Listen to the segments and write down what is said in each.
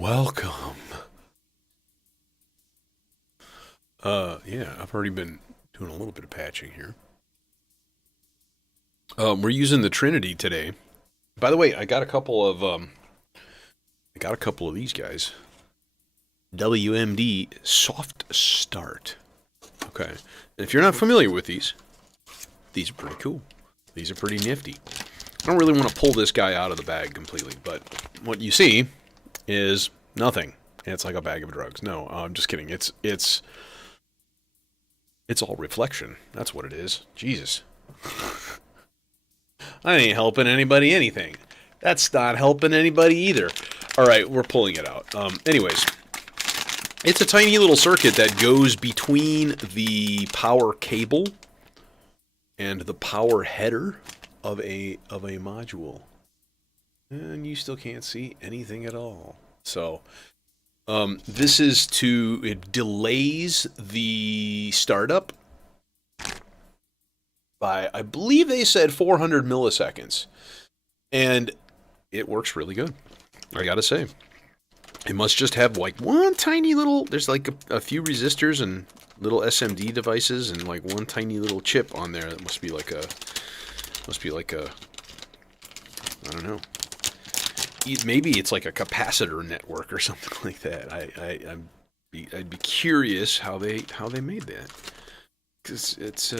Welcome. Yeah, I've already been doing a little bit of patching here. We're using the Trinity today. By the way, I got a couple of these guys. WMD Soft Start. Okay. And if you're not familiar with these are pretty cool. These are pretty nifty. I don't really want to pull this guy out of the bag completely, but what you see is nothing. It's like a bag of drugs. No, I'm just kidding. It's all reflection. That's what it is. Jesus. I ain't helping anybody anything. That's not helping anybody either. All right, we're pulling it out. Anyways, it's a tiny little circuit that goes between the power cable and the power header of a module. And you still can't see anything at all. So, this is it delays the startup by, I believe they said 400 milliseconds. And it works really good, I gotta say. It must just have like one tiny little, there's like a few resistors and little SMD devices and like one tiny little chip on there that must be like a, I don't know. Maybe it's like a capacitor network or something like that. I'd be curious how they made that, because it's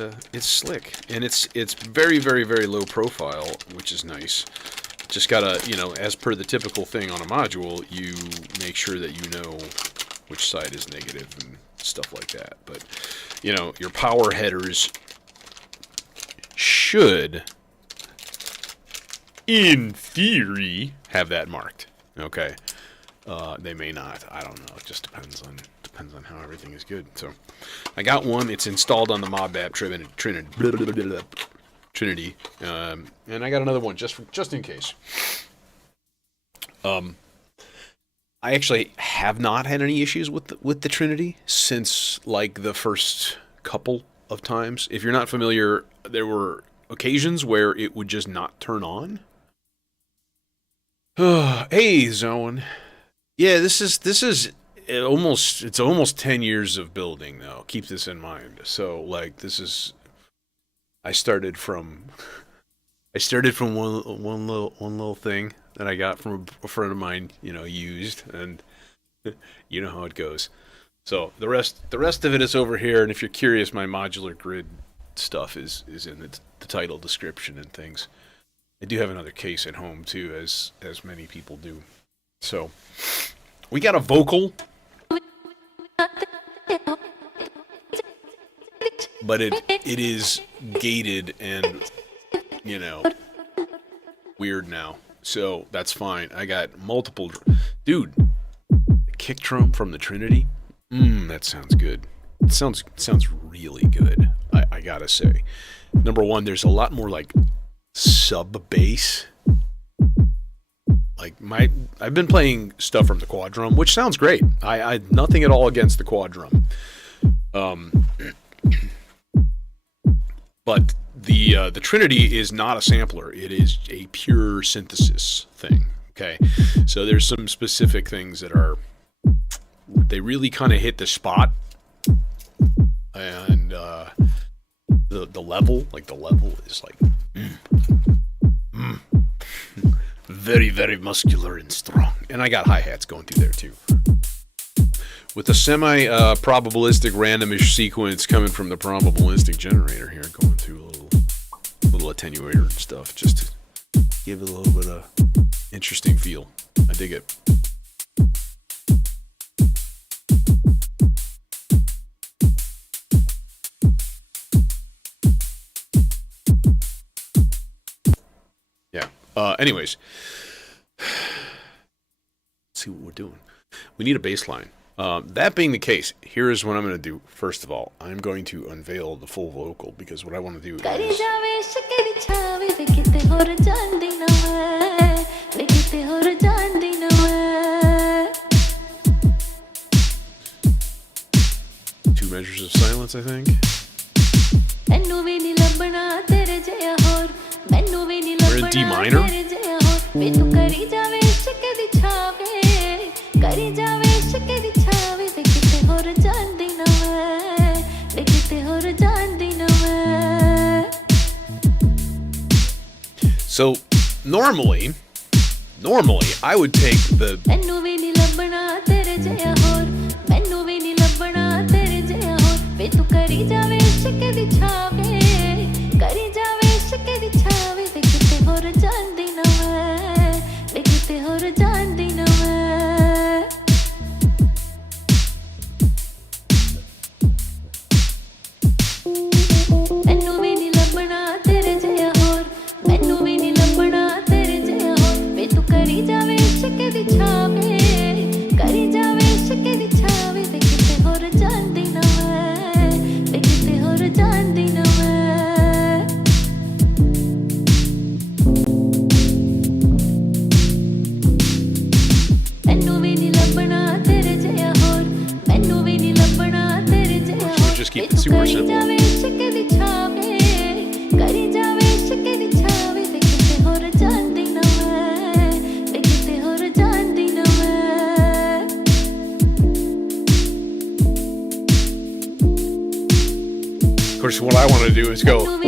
slick and it's very very very low profile, which is nice. Just gotta, as per the typical thing on a module, you make sure that you know which side is negative and stuff like that. But your power headers should, in theory, have that marked. Okay, they may not. I don't know. It just depends on how everything is good. So, I got one. It's installed on the ModBap Trinity, and I got another one just in case. I actually have not had any issues with the Trinity since like the first couple of times. If you're not familiar, there were occasions where it would just not turn on. Hey, Zone. Yeah, this is almost 10 years of building though. Keep this in mind. So like I started from one little thing that I got from a friend of mine, used, and you know how it goes. So the rest of it is over here, and if you're curious, my modular grid stuff is in the title description and things. I do have another case at home too, as many people do. So we got a vocal, but it is gated and weird now. So that's fine. I got multiple. Dude, kick drum from the Trinity. That sounds good. It sounds really good. I gotta say. Number one, there's a lot more like sub bass. Like I've been playing stuff from the quad drum, which sounds great. I nothing at all against the quad drum. But the Trinity is not a sampler. It is a pure synthesis thing. Okay, so there's some specific things that they really kind of hit the spot, and the level is like very very muscular and strong. And I got hi-hats going through there too, with a semi-probabilistic randomish sequence coming from the probabilistic generator here, going through a little attenuator and stuff, just to give it a little bit of interesting feel. I dig it. Yeah. Anyways, let's see what we're doing. We need a bass line. That being the case, here is what I'm going to do. First of all, I'm going to unveil the full vocal, because what I want to do is... Two measures of silence, I think. We're in D minor. So normally I would take the just keep it super simple. Of course, what I want to do is go.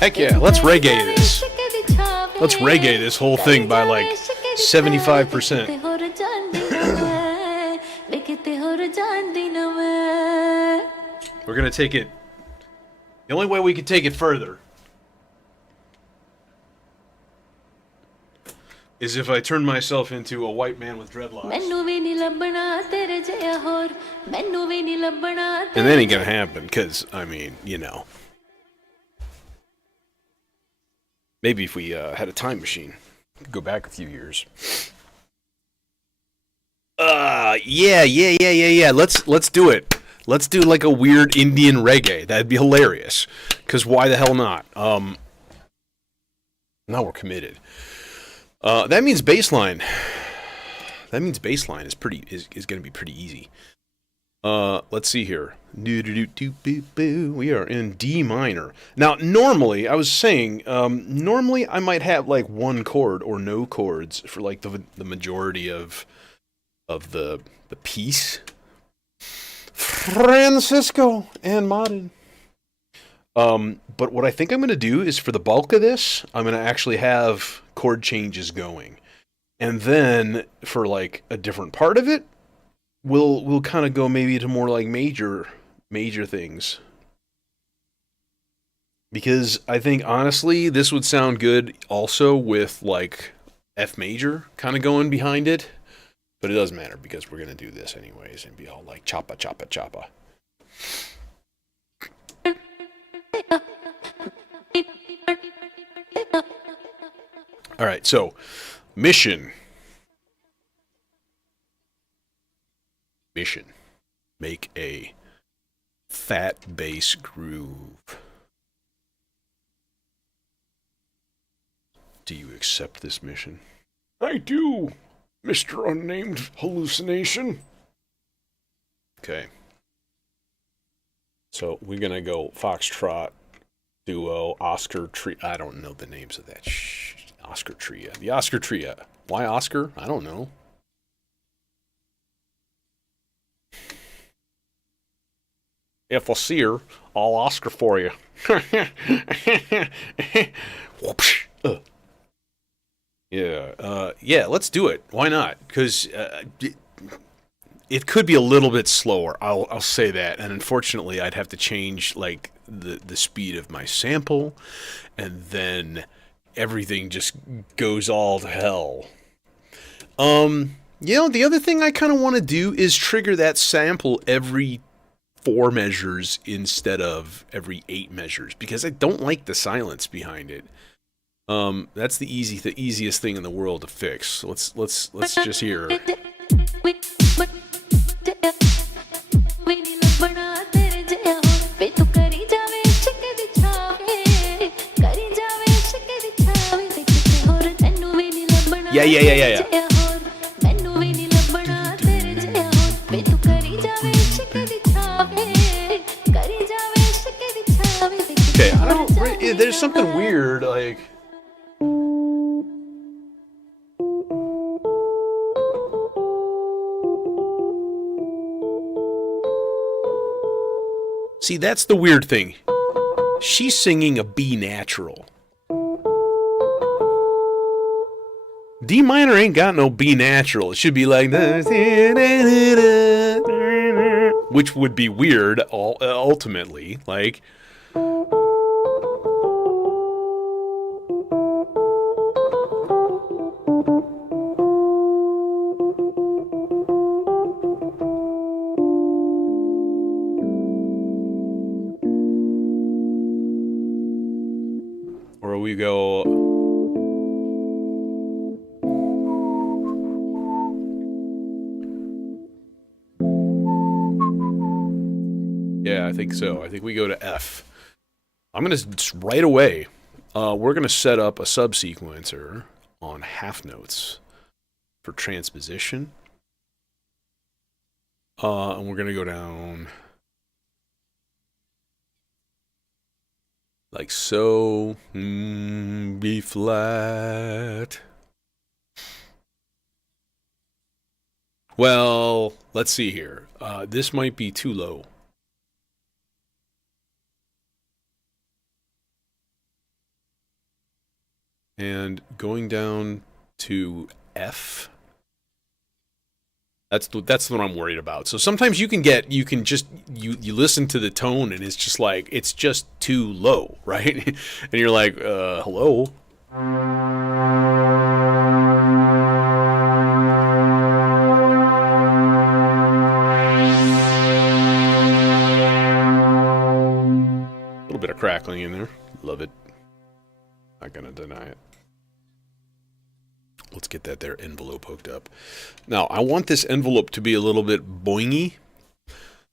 Heck yeah, let's reggae this. Let's reggae this whole thing by like 75%. We're gonna take it. The only way we can take it further is if I turn myself into a white man with dreadlocks. And that ain't gonna happen, because, I mean, you know. Maybe if we had a time machine, we could go back a few years. Yeah. Let's do it. Let's do like a weird Indian reggae. That'd be hilarious. Because why the hell not? Now we're committed. That means baseline. That means baseline is going to be pretty easy. Let's see here. We are in D minor. Now, normally, I was saying, normally I might have like one chord or no chords for like the majority of the piece. Francisco and Martin. But what I think I'm going to do is for the bulk of this, I'm going to actually have chord changes going. And then for like a different part of it, we'll kind of go maybe to more like major things. Because I think honestly this would sound good also with like F major kind of going behind it. But it doesn't matter because we're going to do this anyways and be all like choppa choppa choppa. All right, so mission. Make a fat bass groove. Do you accept this mission? I do, Mr. Unnamed Hallucination. Okay. So we're going to go Foxtrot, Duo, Oscar Trio. I don't know the names of that. Oscar Trio. The Oscar Trio. Why Oscar? I don't know. If I see her, I'll Oscar for you. Yeah, let's do it. Why not? Because it could be a little bit slower. I'll say that. And unfortunately, I'd have to change like the speed of my sample, and then everything just goes all to hell. You know, the other thing I kind of want to do is trigger that sample every 4 measures instead of every 8 measures, because I don't like the silence behind it. That's the easiest thing in the world to fix. So let's just hear. Yeah. Okay, I don't. There's something weird, like. See, that's the weird thing. She's singing a B natural. D minor ain't got no B natural. It should be like, which would be weird ultimately. Like, or we go. Yeah, I think so. I think we go to F. I'm going to, right away, we're going to set up a subsequencer on half notes for transposition. And we're going to go down like so, B flat. Well, let's see here. This might be too low. And going down to F. That's what I'm worried about. So sometimes you can just listen to the tone and it's just like, it's just too low, right? And you're like, hello? A little bit of crackling in there. Love it. Not gonna deny it. Let's get that there envelope hooked up. Now, I want this envelope to be a little bit boingy.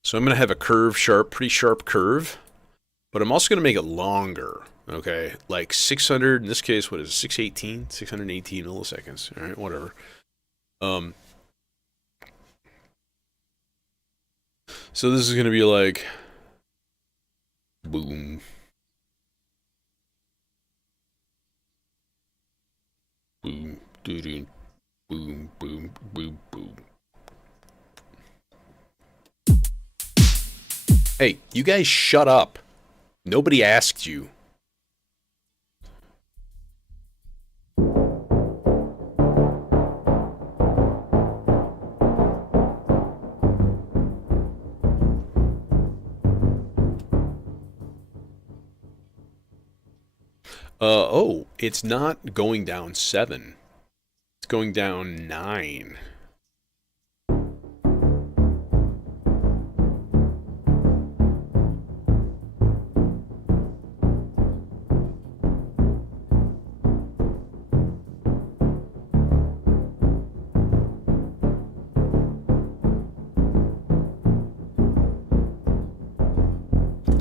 So I'm going to have a pretty sharp curve. But I'm also going to make it longer. Okay, like 600, in this case, what is it, 618? 618 milliseconds. All right, whatever. So this is going to be like, boom. Boom. Boom, boom, boom, boom, boom. Hey, you guys shut up. Nobody asked you. Oh, it's not going down 7. It's going down 9.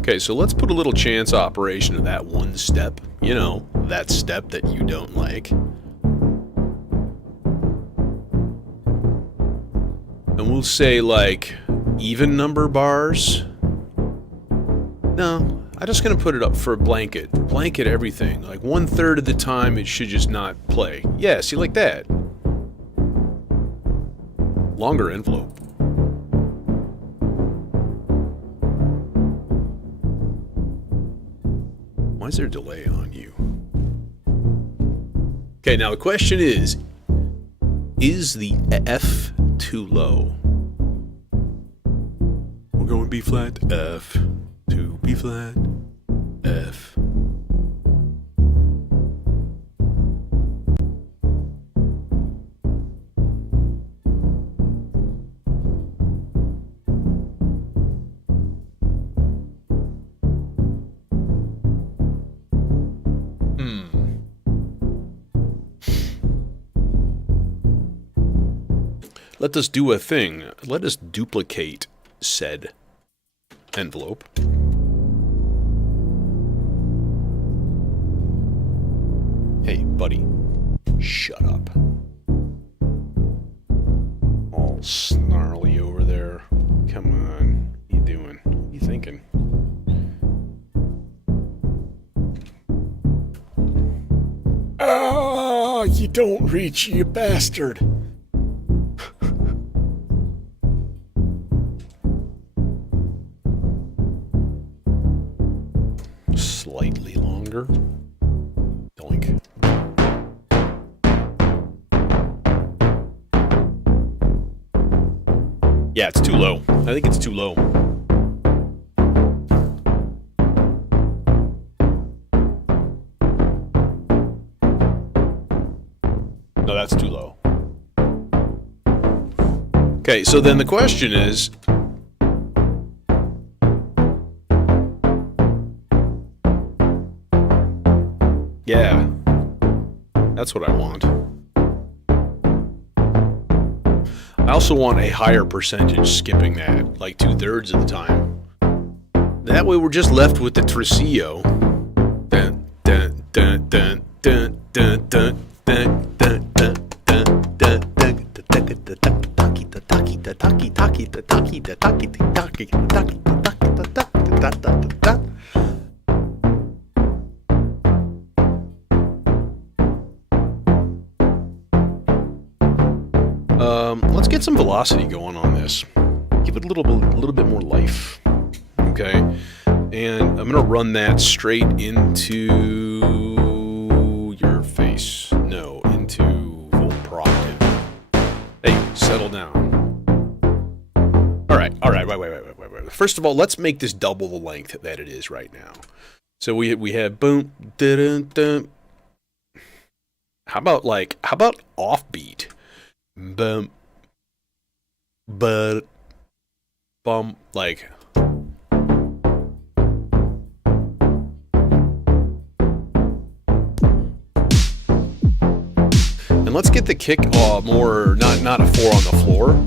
Okay, so let's put a little chance operation of that one step. You know, that step that you don't like. And we'll say, like, even number bars. No, I'm just going to put it up for a blanket. Blanket everything. Like, 1/3 of the time, it should just not play. Yeah, see, like that. Longer envelope. Why is there a delay on you? Okay, now the question is the F too low? We're going B flat, F, to B flat, F. Let us do a thing. Let us duplicate said envelope. Hey, buddy. Shut up. don't reach, you bastard. Slightly longer. Doink. Yeah, it's too low. I think it's too low. No, that's too low. Okay, so then the question is, yeah, that's what I want. I also want a higher percentage skipping that, like 2/3 of the time. That way we're just left with the Tresillo. Dun, dun, dun, dun, dun, dun, dun, dun, dun, dun, dun, dun, dun. Let's get some velocity going on this. Give it a little bit more life. Okay, and I'm gonna run that straight into your face. No, into Voltproctive. Hey, settle down. All right. Wait. First of all, let's make this double the length that it is right now. So we have boom, dun, dun. How about offbeat? Boom. But bum, like, and let's get the kick more, not a 4 on the floor.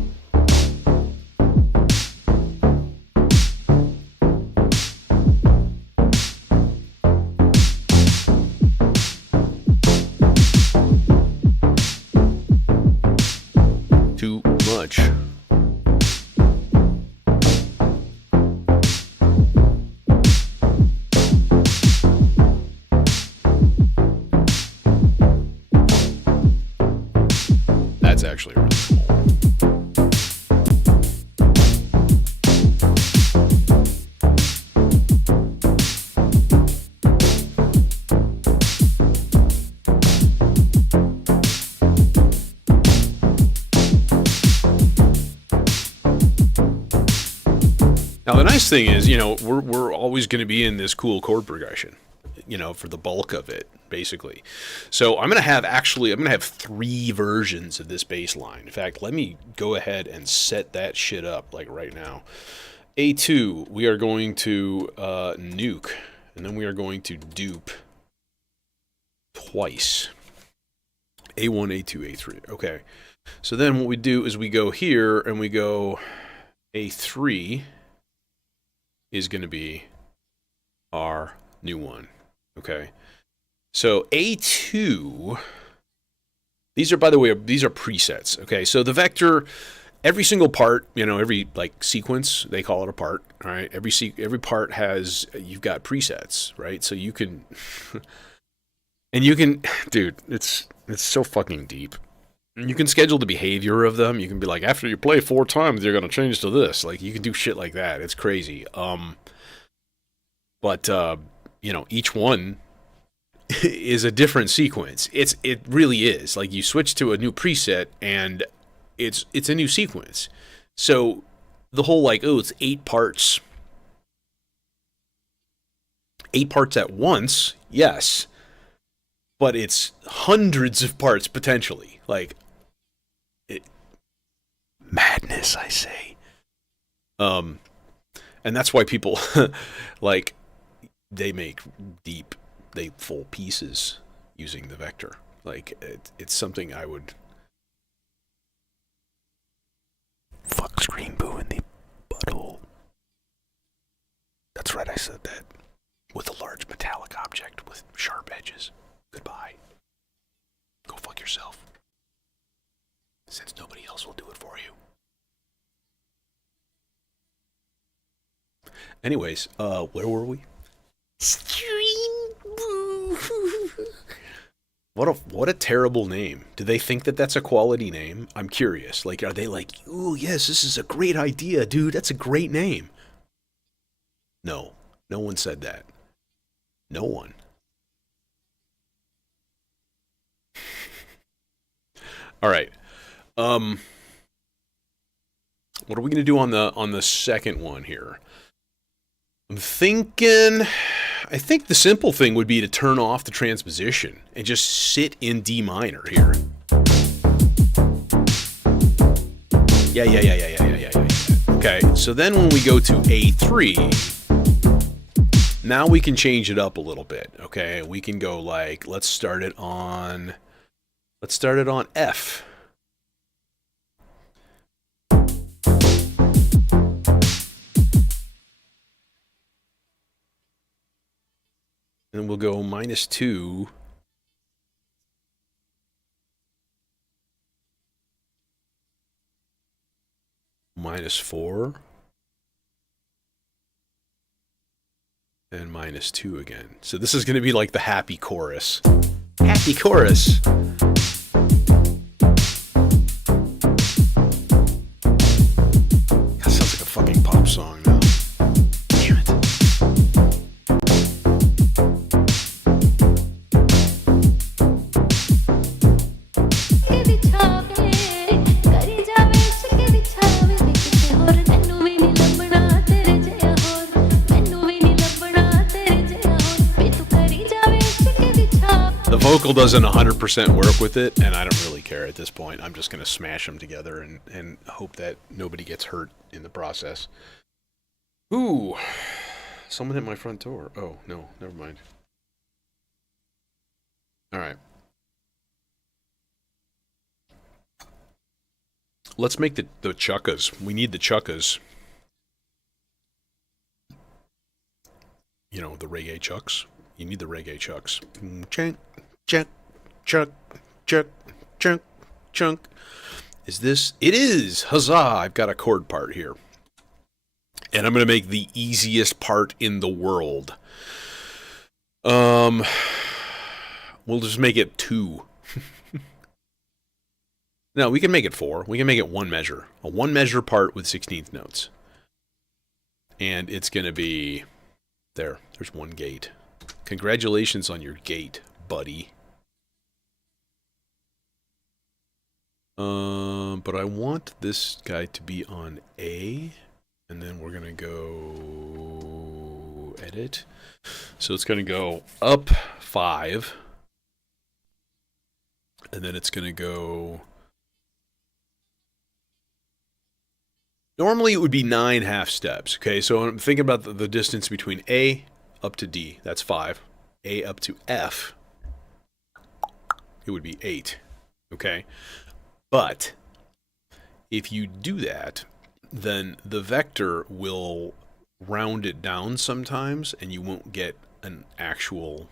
Too much. That's actually really cool. Now the nice thing is, we're always going to be in this cool chord progression, for the bulk of it, basically. So I'm going to have 3 versions of this bass line. In fact, let me go ahead and set that shit up, like right now. A2, we are going to nuke, and then we are going to dupe twice. A1, A2, A3. Okay. So then what we do is we go here, and we go A3 is going to be our new one. Okay. So A2, these are, by the way, these are presets. Okay. So the vector, every single part, every sequence, they call it a part. All right. Every part has, you've got presets, right? So you can, and you can, dude, it's so fucking deep. You can schedule the behavior of them. You can be like, after you play 4 times, you're going to change to this. Like, you can do shit like that. It's crazy. But each one is a different sequence. It really is. Like, you switch to a new preset, and it's a new sequence. So the whole, it's 8 parts. 8 parts at once, yes. But it's hundreds of parts, potentially. Madness, I say. And that's why people they make full pieces using the vector. It's something I would fuck Scream Boo in the butthole. That's right, I said that. With a large metallic object with sharp edges. Goodbye. Go fuck yourself. Since nobody else will do it for you. Anyways, where were we? Scream Boo. What a terrible name. Do they think that that's a quality name? I'm curious. Like, are they like, ooh, yes, this is a great idea, dude. That's a great name. No, no one said that. No one. All right. Um, what are we gonna do on the second one here? I'm thinking. I think the simple thing would be to turn off the transposition and just sit in D minor here. Yeah. Okay, so then when we go to A3, now we can change it up a little bit. Okay, we can go like, let's start it on F. And we'll go -2. -4. And -2 again. So this is going to be like the happy chorus. Happy chorus. That sounds like a fucking pop song now. Damn it. The vocal doesn't 100% work with it, and I don't really care at this point. I'm just going to smash them together and hope that nobody gets hurt in the process. Ooh, someone hit my front door. Oh, no, never mind. All right. Let's make the chuckas. We need the chuckas. You know, the reggae chucks. You need the reggae chucks. Chunk, chuck, chuck, chuck, chunk, chunk. Is this? It is! Huzzah! I've got a chord part here. And I'm going to make the easiest part in the world. We'll just make it 2. No, we can make it 4. We can make it 1 measure. A 1 measure part with 16th notes. And it's going to be... There's 1 gate. Congratulations on your gate, buddy. But I want this guy to be on A. And then we're going to go... edit. So it's going to go up 5. And then it's going to go... Normally it would be 9 half steps. Okay, so I'm thinking about the distance between A up to D. That's 5. A up to F. It would be 8. Okay? But if you do that, then the vector will round it down sometimes, and you won't get an actual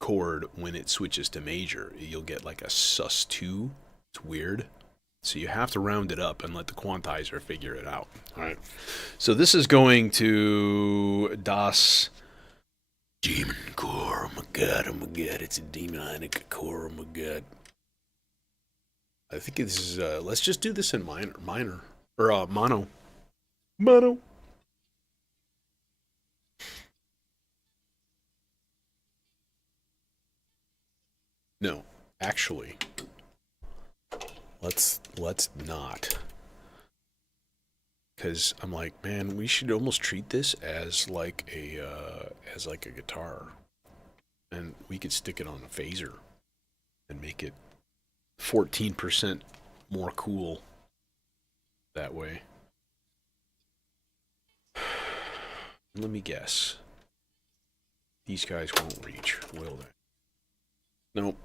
chord when it switches to major. You'll get like a sus2. It's weird. So you have to round it up and let the quantizer figure it out. All right. So this is going to Das Demon Core. Oh my god, it's a demonic core. Oh my god. I think this is, let's just do this in minor. Or, mono. Mono. No, actually, let's not. Because I'm like, man, we should almost treat this as like a guitar. And we could stick it on a phaser and make it 14% more cool that way. Let me guess. These guys won't reach, will they? Nope.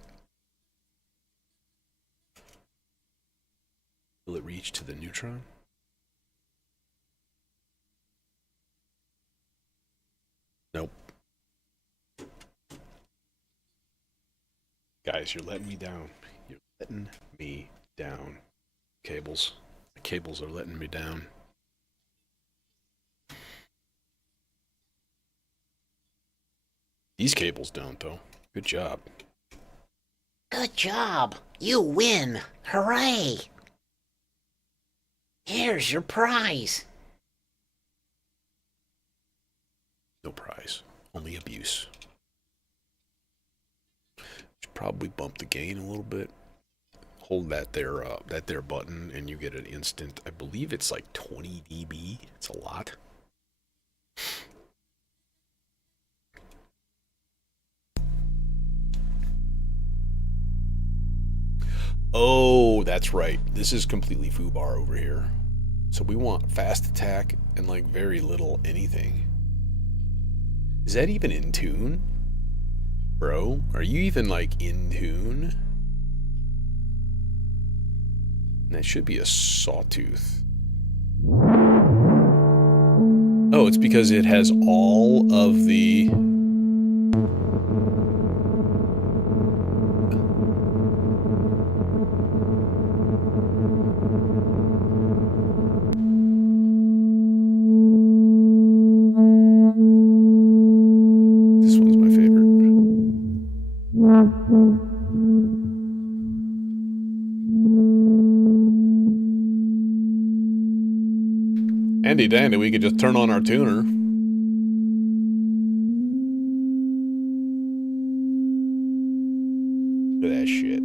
Will it reach to the neutron? Nope. Guys, you're letting me down. You're letting me down. Cables. The cables are letting me down. These cables don't, though. Good job. Good job. You win. Hooray. Here's your prize. No prize. Only abuse. Should probably bump the gain a little bit. Hold that there button and you get an instant, I believe it's like 20 dB. It's a lot. Oh, that's right. This is completely foobar over here. So we want fast attack and like very little anything. Is that even in tune? Bro, are you even like in tune? That should be a sawtooth. Oh, it's because it has all of the... This one's my favorite. Handy dandy, we could just turn on our tuner. Look at that shit.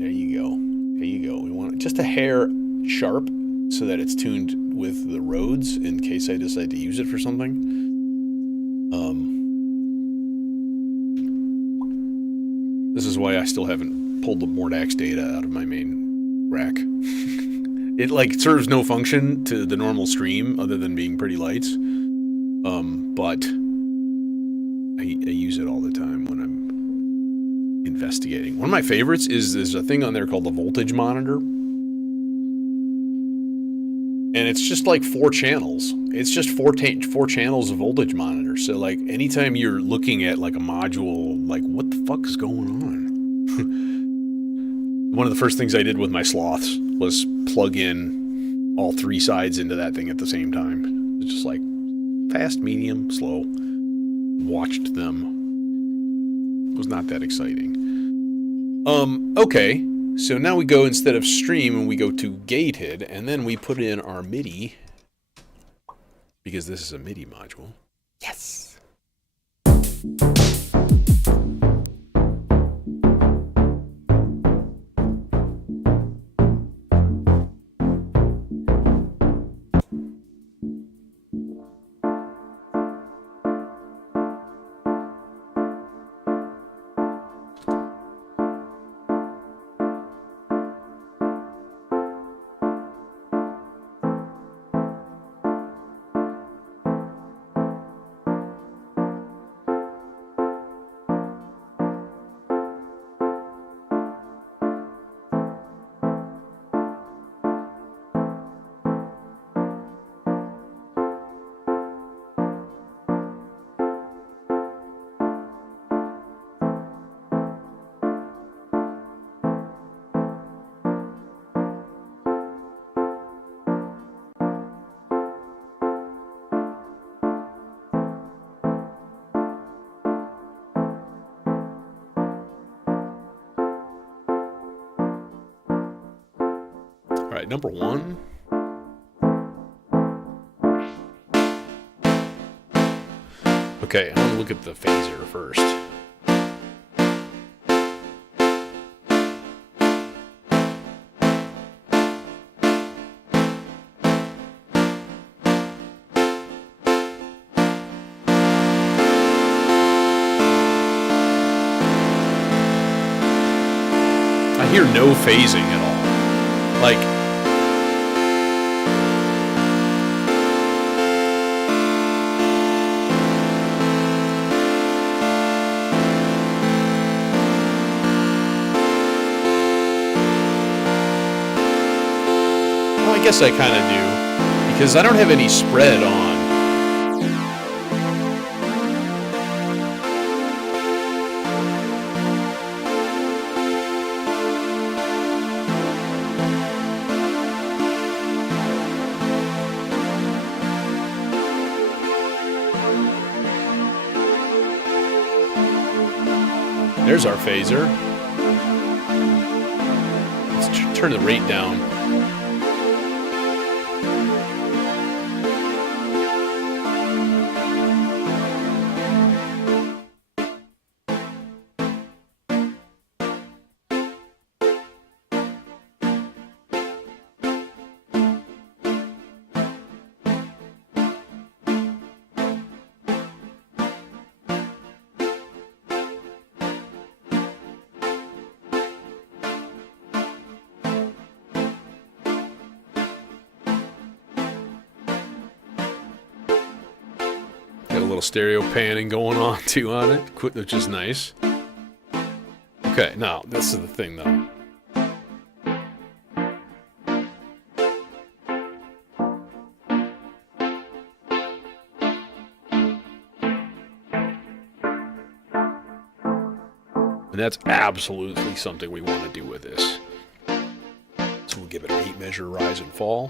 There you go. There you go. We want it just a hair sharp so that it's tuned with the roads in case I decide to use it for something. This is why I still haven't pulled the Mordax data out of my main rack. It like serves no function to the normal stream other than being pretty lights. But I use it all the time when I'm investigating. One of my favorites is there's a thing on there called the voltage monitor. And it's just like 4 channels. It's just 4 channels of voltage monitor. So like anytime you're looking at like a module, like what the fuck is going on? One of the first things I did with my sloths was plug in all 3 sides into that thing at the same time. It's just like fast, medium, slow. Watched them. It was not that exciting. Okay. So now we go, instead of stream, and we go to gated, and then we put in our MIDI, because this is a MIDI module. Yes! Alright, number 1. Okay, I'm gonna look at the phaser first. I hear no phasing at all. Like, well, I guess I kind of do, because I don't have any spread on. There's our phaser. turn the rate down. Got a little stereo panning going on too on it, which is nice. Okay, now this is the thing though. And that's absolutely something we want to do with this. So we'll give it an 8-measure rise and fall.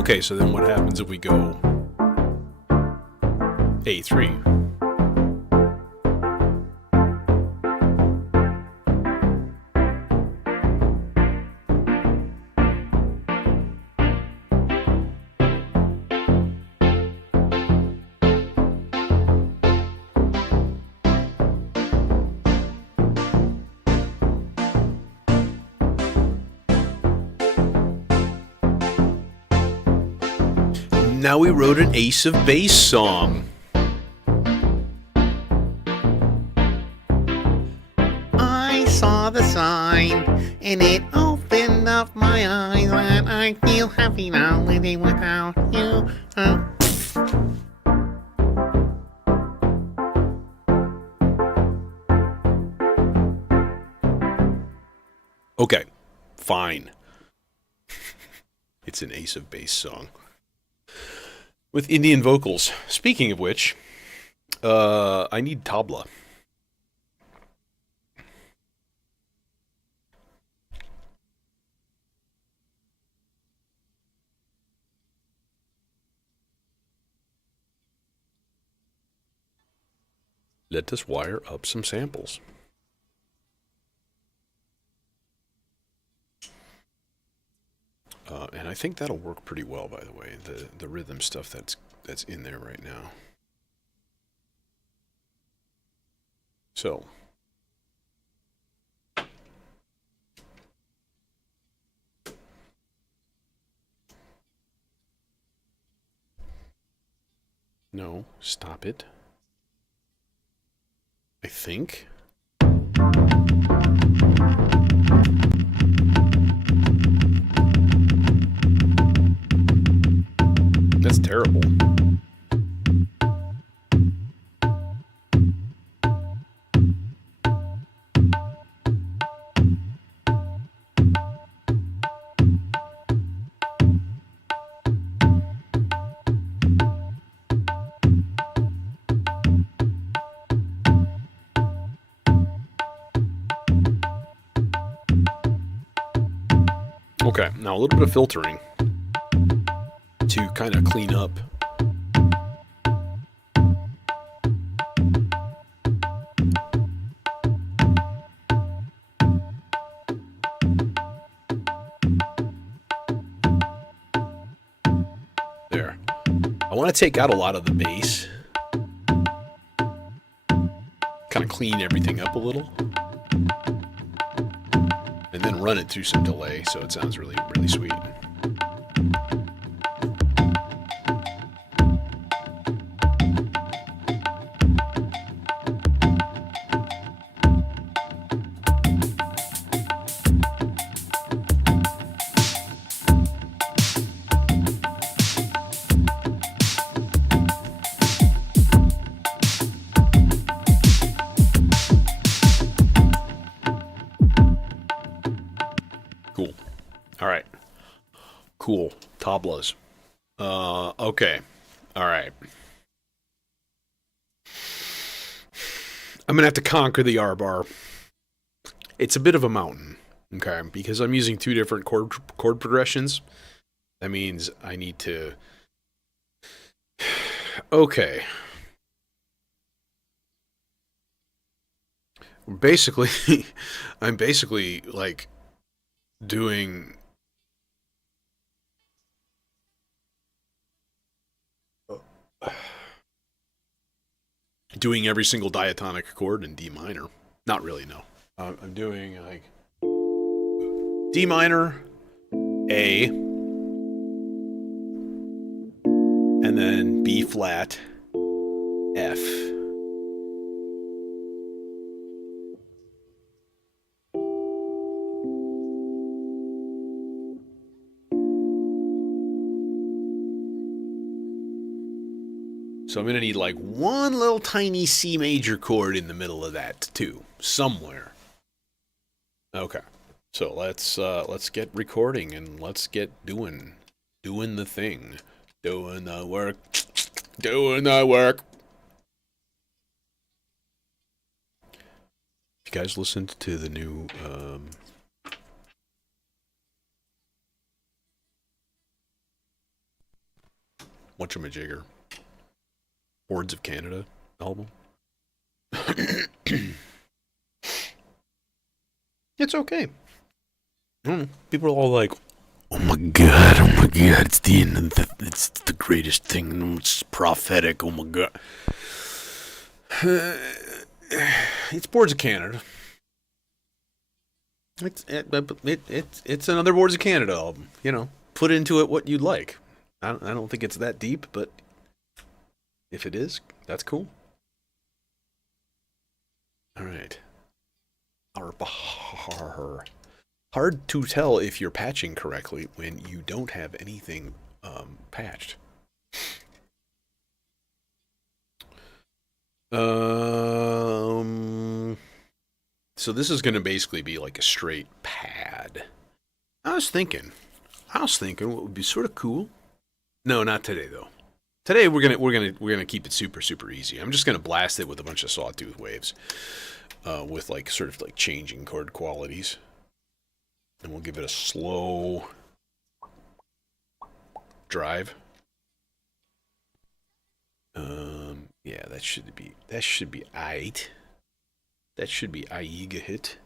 Okay, so then what happens if we go A3? Now we wrote an Ace of Base song. I saw the sign, and it opened up my eyes, and I feel happy now living without you. Okay, fine. It's an Ace of Base song. With Indian vocals. Speaking of which, I need tabla. Let us wire up some samples. And I think that'll work pretty well, by the way, the rhythm stuff that's in there right now. So. No, stop it. I think. That's terrible. Okay, now a little bit of filtering to kind of clean up. There. I want to take out a lot of the bass, kind of clean everything up a little. And then run it through some delay so it sounds really, really sweet. Cool. All right. Cool. Tablas. Okay. All right. I'm going to have to conquer the R bar. It's a bit of a mountain, okay? Because I'm using two different chord progressions. That means I need to... Okay. Basically, I'm basically, like, doing... doing every single diatonic chord in D minor. Not really, no. I'm doing like D minor, A, and then B flat, F. So I'm going to need like one little tiny C major chord in the middle of that too, somewhere. Okay. So let's get recording and let's get doing the thing. Doing the work. Doing the work. If you guys listened to the new whatchamajigger? Boards of Canada album. It's okay. I don't know. People are all like, oh my god, it's the end of it's the greatest thing, it's prophetic, oh my god. It's Boards of Canada. It's another Boards of Canada album, you know. Put into it what you'd like. I don't think it's that deep, but if it is, that's cool. All right. Hard to tell if you're patching correctly when you don't have anything patched. So this is going to basically be like a straight pad. I was thinking what would be sort of cool. No, not today though. Today we're gonna keep it super easy. I'm just gonna blast it with a bunch of sawtooth waves, with like sort of like changing chord qualities, and we'll give it a slow drive. Yeah, that should be aight. That should be aiga hit.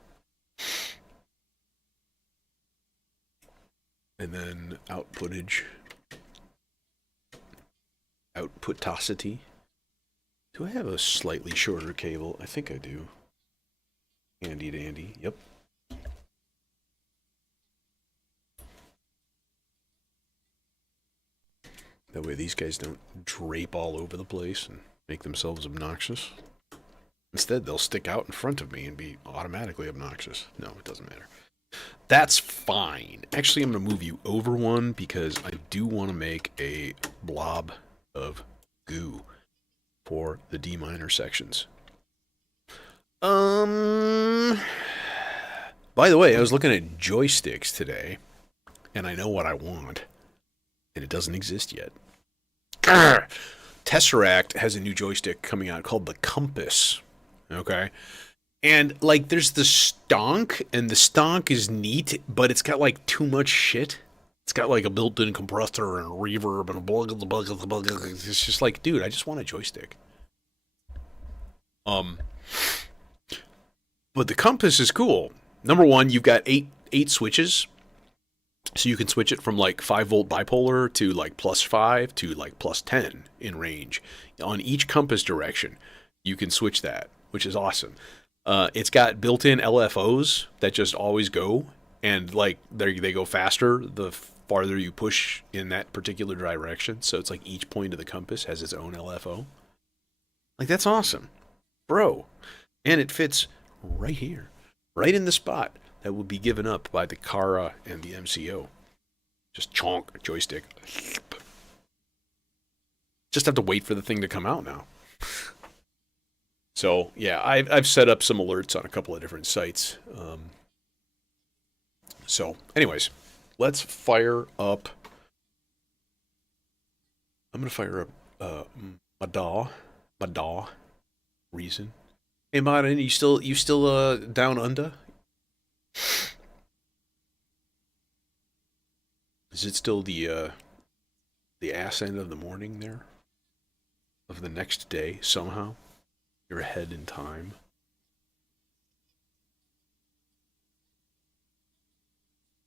And then outputage. Outputosity. Do I have a slightly shorter cable? I think I do. Handy dandy. Yep. That way these guys don't drape all over the place and make themselves obnoxious. Instead, they'll stick out in front of me and be automatically obnoxious. No, it doesn't matter. That's fine. Actually, I'm going to move you over one because I do want to make a blob of goo for the D minor sections. By the way, I was looking at joysticks today, and I know what I want, and it doesn't exist yet. Grr! Tesseract has a new joystick coming out called the Compass. Okay? And, like, there's the stonk, and the stonk is neat, but it's got, like, too much shit. It's got, like, a built-in compressor and a reverb and a blah. It's just like, dude, I just want a joystick. But the Compass is cool. Number one, you've got eight switches. So you can switch it from, like, 5-volt bipolar to, like, +5 to, like, +10 in range. On each compass direction, you can switch that. which is awesome. It's got built-in LFOs that just always go, and like they go faster the farther you push in that particular direction. So it's like each point of the compass has its own LFO. Like that's awesome, bro. And it fits right here, right in the spot that will be given up by the Kara and the MCO. Just chonk joystick. Just have to wait for the thing to come out now. So yeah, I've set up some alerts on a couple of different sites. So, anyways, let's fire up. I'm gonna fire up my DAW reason. Hey, Martin, you still down under? Is it still the ass end of the morning there? Of the next day somehow? You're ahead in time.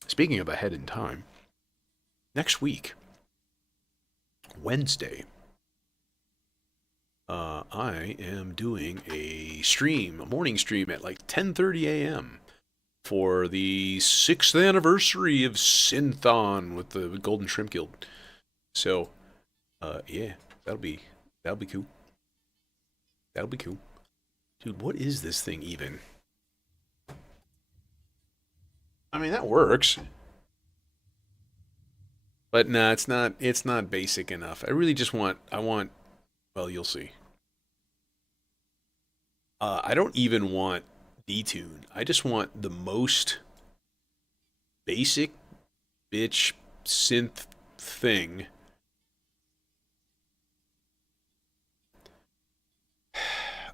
Speaking of ahead in time, next week, Wednesday, I am doing a morning stream at like 10:30 a.m. for the 6th anniversary of Synthon with the Golden Shrimp Guild. So, yeah, that'll be cool. That'll be cool. Dude, what is this thing even? I mean, that works. But nah, it's not basic enough. Well, you'll see. I don't even want detune. I just want the most basic bitch synth thing.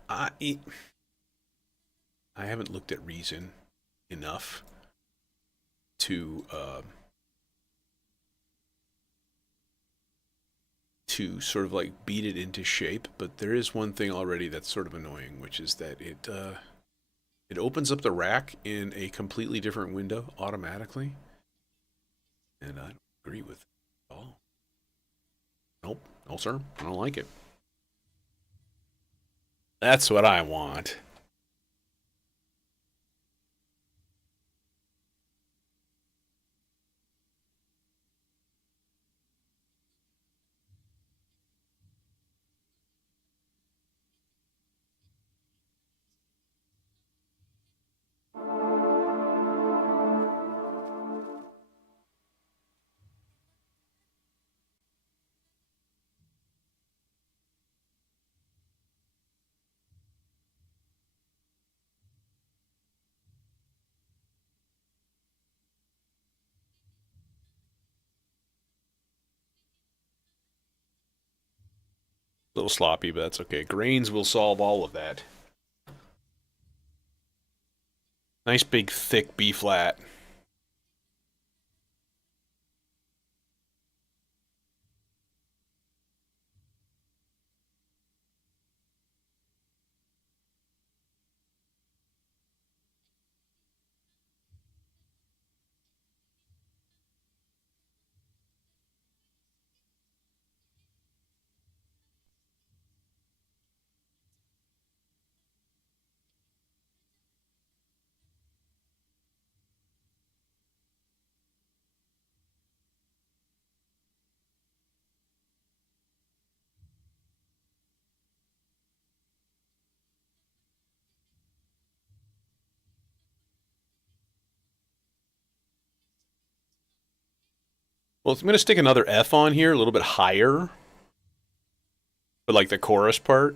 I haven't looked at Reason enough to sort of like beat it into shape, but there is one thing already that's sort of annoying, which is that it opens up the rack in a completely different window automatically, and I don't agree with it at all. Nope, no sir, I don't like it. That's what I want. A little sloppy, but that's okay. Grains will solve all of that. Nice big thick B flat. Well, I'm going to stick another F on here, a little bit higher, for like the chorus part.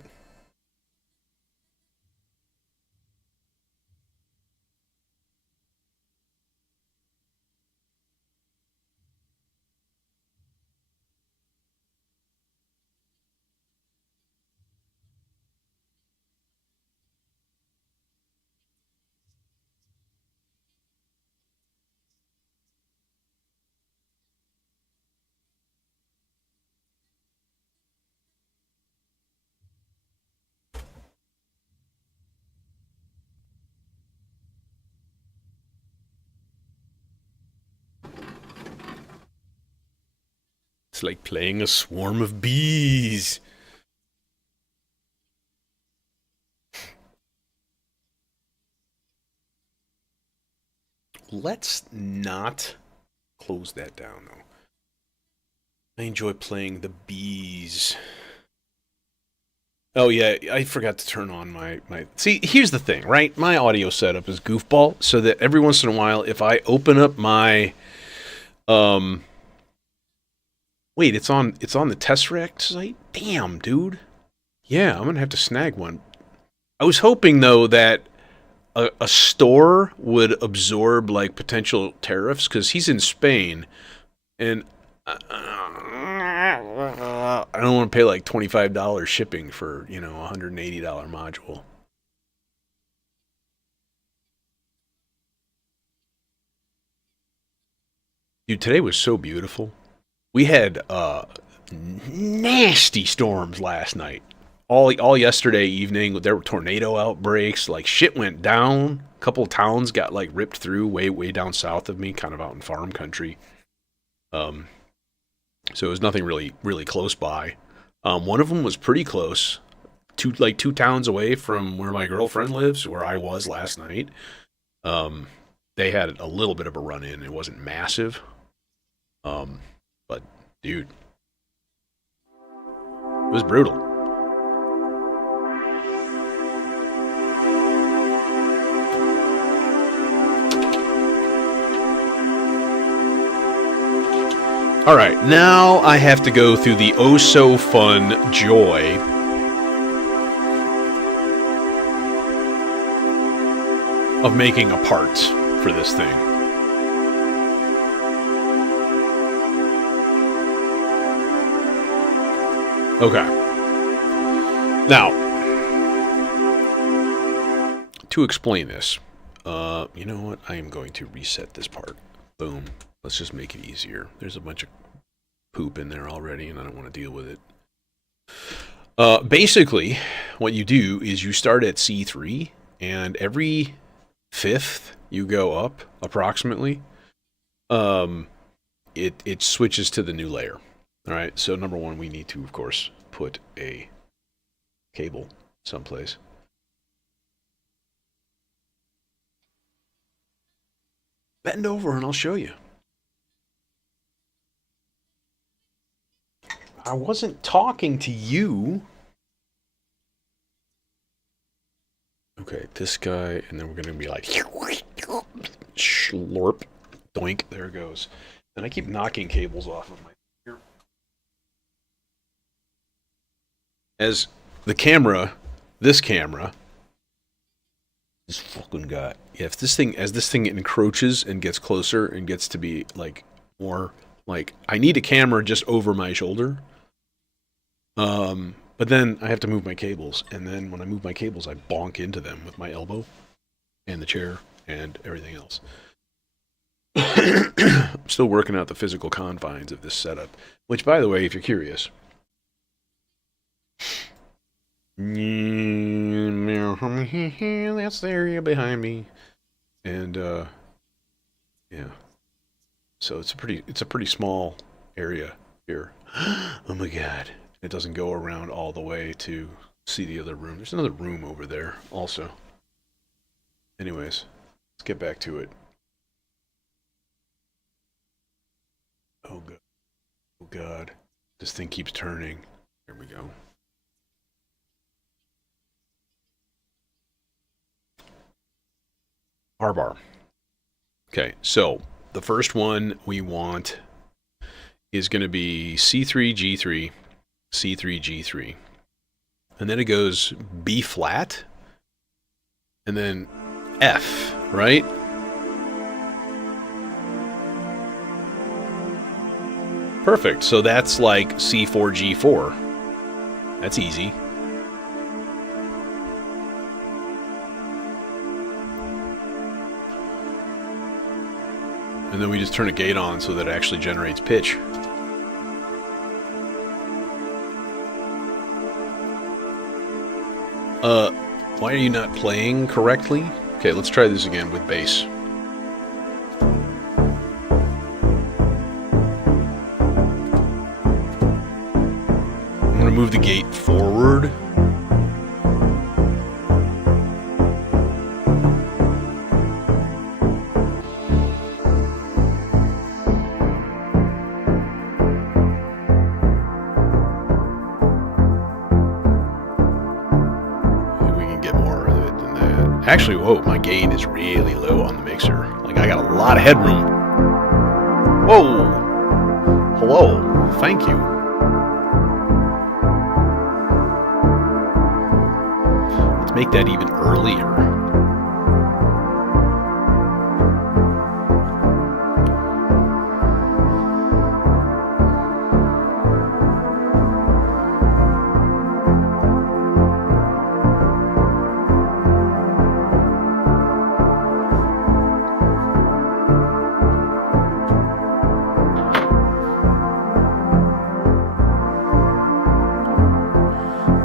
It's like playing a swarm of bees. let's not close that down, though. I enjoy playing the bees. Oh, yeah, I forgot to turn on my... See, here's the thing, right? My audio setup is goofball, so that every once in a while, if I open up my... Wait, it's on the Tesseract site? Damn, dude. Yeah, I'm going to have to snag one. I was hoping, though, that a store would absorb, like, potential tariffs, because he's in Spain, and I don't want to pay, like, $25 shipping for, you know, a $180 module. Dude, today was so beautiful. We had nasty storms last night. All yesterday evening, there were tornado outbreaks. Like, shit went down. A couple of towns got, like, ripped through way down south of me, kind of out in farm country. So it was nothing really close by. One of them was pretty close. Two towns away from where my girlfriend lives, where I was last night. They had a little bit of a run-in. It wasn't massive. But, dude, it was brutal. All right, now I have to go through the oh-so-fun joy of making a part for this thing. Okay. Now, to explain this, you know what? I am going to reset this part. Boom. Let's just make it easier. There's a bunch of poop in there already, and I don't want to deal with it. Basically, what you do is you start at C3, and every fifth you go up, approximately, it switches to the new layer. All right, so number one, we need to, of course, put a cable someplace. Bend over and I'll show you. I wasn't talking to you. Okay, this guy, and then we're going to be like, slurp, doink, there it goes. And I keep knocking cables off of my ear. As the camera, this fucking guy. Yeah, if this thing, as this thing encroaches and gets closer and gets to be like more like, I need a camera just over my shoulder. But then I have to move my cables, and then when I move my cables, I bonk into them with my elbow and the chair and everything else. I'm still working out the physical confines of this setup, which, by the way, if you're curious, that's the area behind me, and yeah, so it's a pretty small area here. Oh my god. It doesn't go around all the way to see the other room. There's another room over there also. Anyways, let's get back to it. Oh god. Oh god. This thing keeps turning. Here we go. R-bar. Okay, so the first one we want is going to be C3, G3. C3, G3. And then it goes B flat. And then F, right? Perfect. So that's like C4, G4. That's easy. And then we just turn a gate on so that it actually generates pitch. Why are you not playing correctly? Okay, let's try this again with bass. I'm gonna move the gate forward. Actually, whoa, my gain is really low on the mixer. Like, I got a lot of headroom. Whoa! Hello. Thank you. Let's make that even earlier.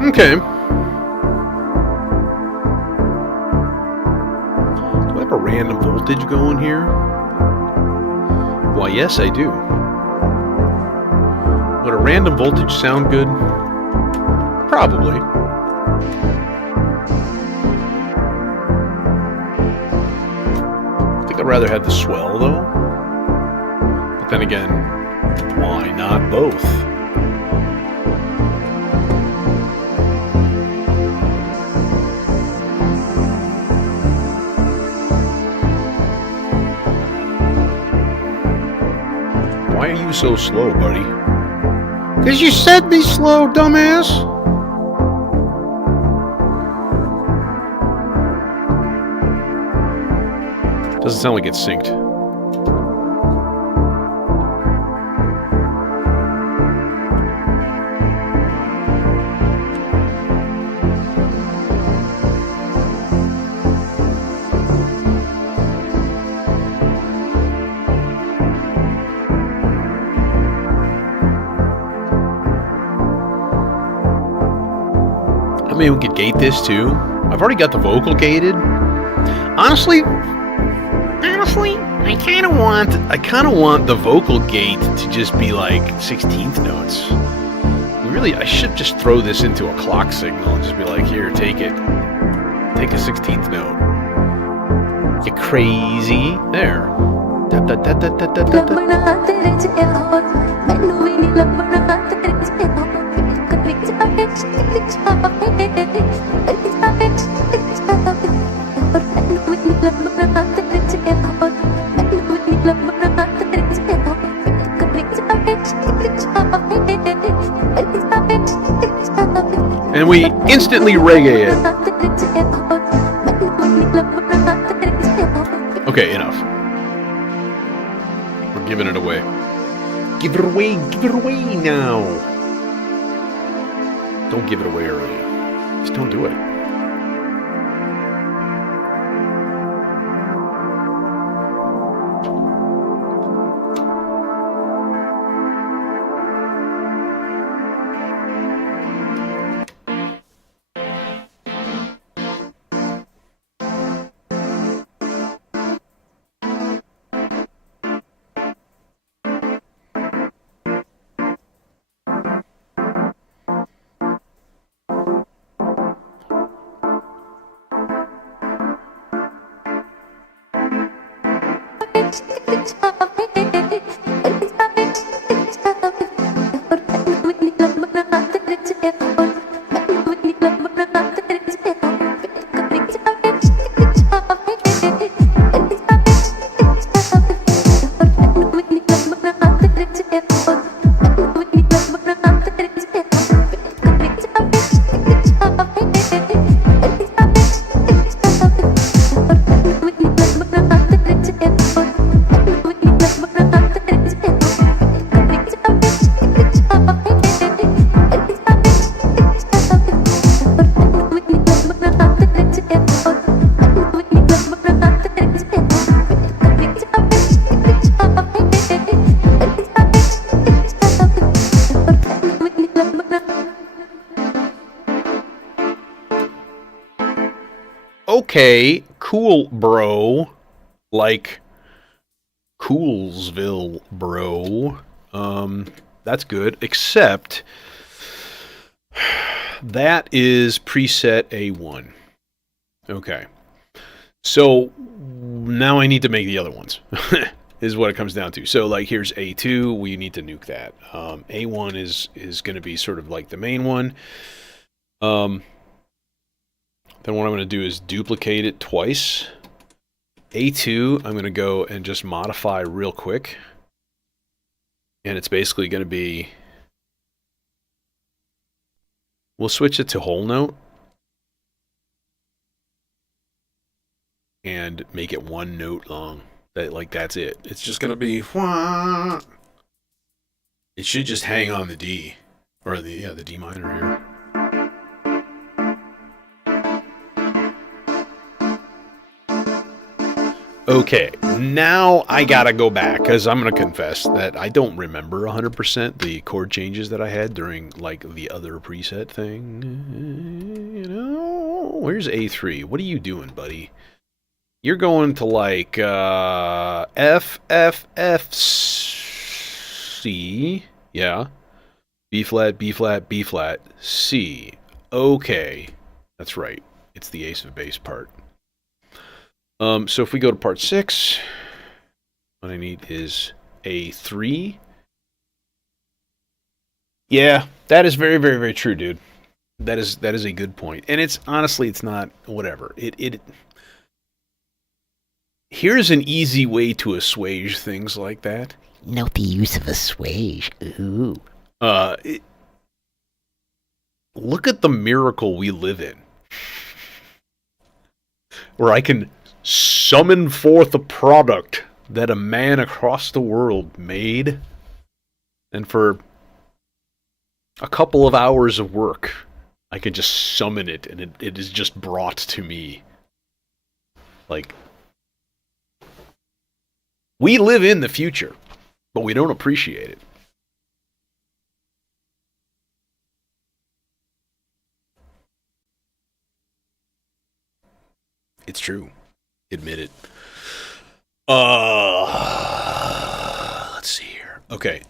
Okay. Do I have a random voltage going here? Why, yes, I do. Would a random voltage sound good? Probably. I think I'd rather have the swell, though. But then again, why not both? Why are you so slow, buddy? 'Cause you said be slow, dumbass! Doesn't sound like it's synced. I mean, we could gate this too. I've already got the vocal gated. Honestly, I kind of want the vocal gate to just be like 16th notes. I should just throw this into a clock signal and just be like, here, take it. Take a 16th note. You crazy? There. And we instantly reggae it. Okay, enough. We're giving it away. Give it away now. Don't give it away early. Just don't do it. Okay, cool, bro. Like Coolsville, bro. That's good. Except that is preset A1. Okay. So now I need to make the other ones. Is what it comes down to. So like here's A2, we need to nuke that. A1 is going to be sort of like the main one. Then what I'm going to do is duplicate it twice. A2, I'm going to go and just modify real quick. And it's basically going to be... We'll switch it to whole note. And make it one note long. That's it. It's just going to be... It should just hang on the D. Or the D minor here. Okay, now I gotta go back, because I'm gonna confess that I don't remember 100% the chord changes that I had during, like, the other preset thing. You know, where's A3? What are you doing, buddy? You're going to, like, F, F, F, C, yeah. B flat, B flat, B flat, C. Okay, that's right. It's the ace of base part. So if we go to part 6, what I need is A3. Yeah, that is very, very, very true, dude. That is a good point. And it's honestly, it's not whatever. Here's an easy way to assuage things like that. Note the use of assuage. Ooh. Look at the miracle we live in. Where I can summon forth a product that a man across the world made, and for a couple of hours of work, I can just summon it, and it is just brought to me. Like, we live in the future, but we don't appreciate it. It's true. Admit it. Let's see here. Okay.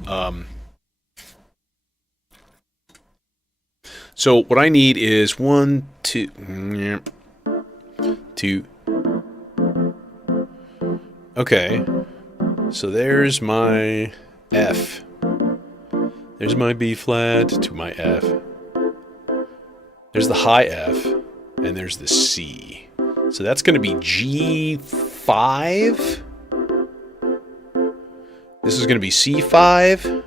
So what I need is 1, 2, 2. Okay. So there's my F. There's my B flat to my F. There's the high F, and there's the C. So that's going to be G5. This is going to be C5.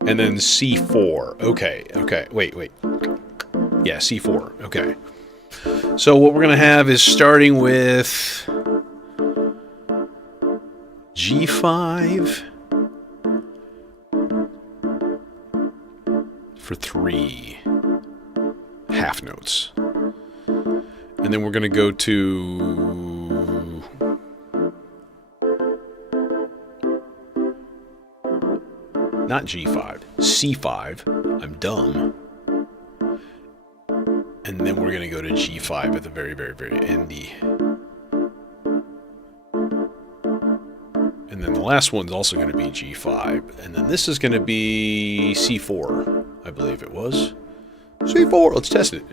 And then C4. Okay. Wait. Yeah, C4. Okay. So what we're going to have is starting with G5 for 3 half notes. And then we're going to go to not G5, C5. I'm dumb. And then we're going to go to G5 at the very, very, very end. And then the last one's also going to be G5. And then this is going to be C4, I believe it was. C4, let's test it.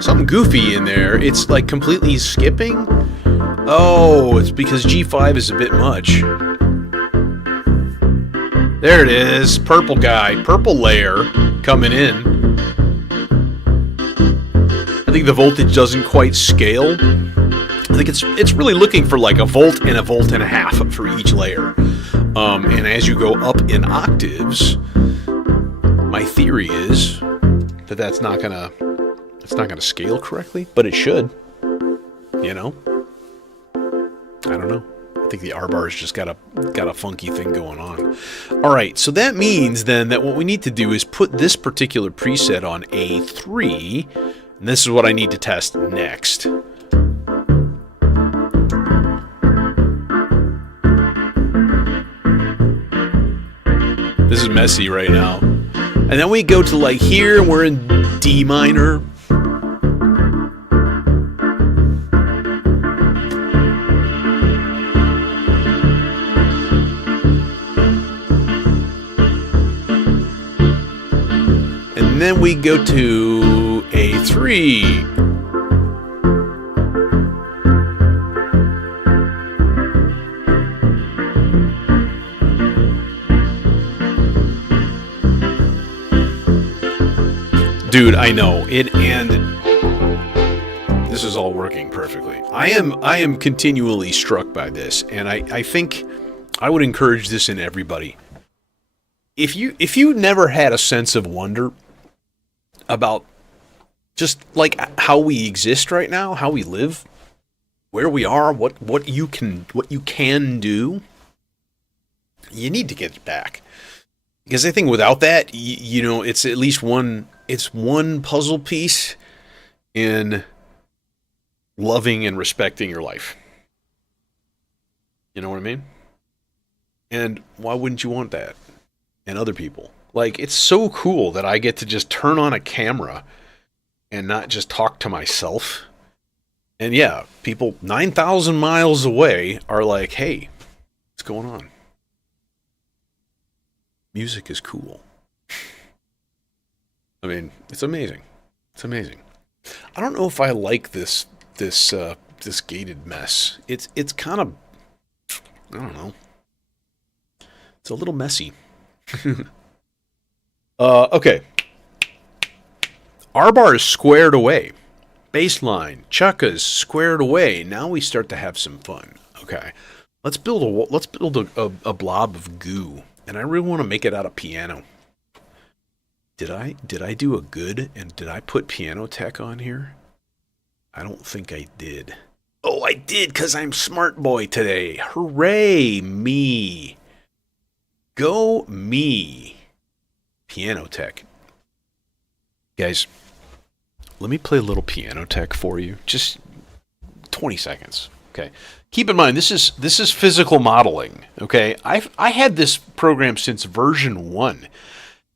Something goofy in there. It's like completely skipping. Oh, it's because G5 is a bit much. There it is, purple guy, purple layer coming in. I think the voltage doesn't quite scale. I think it's really looking for like a volt and a half for each layer. And as you go up in octaves, my theory is that it's not gonna scale correctly, but it should. You know? I don't know. I think the R-bar's just got a funky thing going on. Alright, so that means then that what we need to do is put this particular preset on A3, and this is what I need to test next. This is messy right now. And then we go to like here, and we're in D minor. then we go to A3. Dude, I know it, and this is all working perfectly. I am continually struck by this, and I think I would encourage this in everybody. If you never had a sense of wonder about just like how we exist right now, how we live, where we are, what you can do, you need to get it back. Because I think without that, it's at least one puzzle piece in loving and respecting your life. You know what I mean? And why wouldn't you want that? And other people. Like, it's so cool that I get to just turn on a camera and not just talk to myself. And yeah, people 9,000 miles away are like, hey, what's going on? Music is cool. I mean, it's amazing. It's amazing. I don't know if I like this gated mess. It's kind of, I don't know. It's a little messy. Okay. R-bar is squared away. Baseline, chukkas squared away. Now we start to have some fun. Okay. Let's build a blob of goo. And I really want to make it out of piano. Did I do a good, and did I put piano tech on here? I don't think I did. Oh, I did, because I'm smart boy today. Hooray, me. Go me. Piano tech. Guys, let me play a little piano tech for you. Just 20 seconds. Okay. Keep in mind, this is physical modeling. Okay. I had this program since version 1.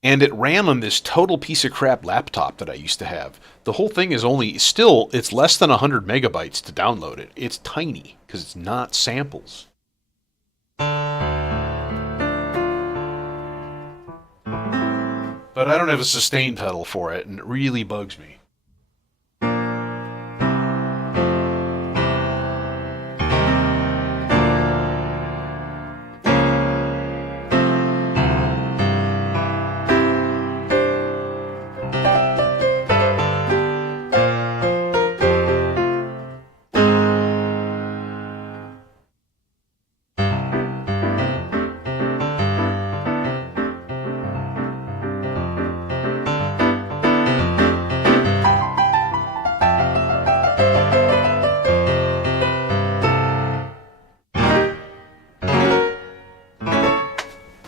And it ran on this total piece of crap laptop that I used to have. The whole thing is it's less than 100 megabytes to download it. It's tiny, because it's not samples. But I don't have a sustain pedal for it, and it really bugs me.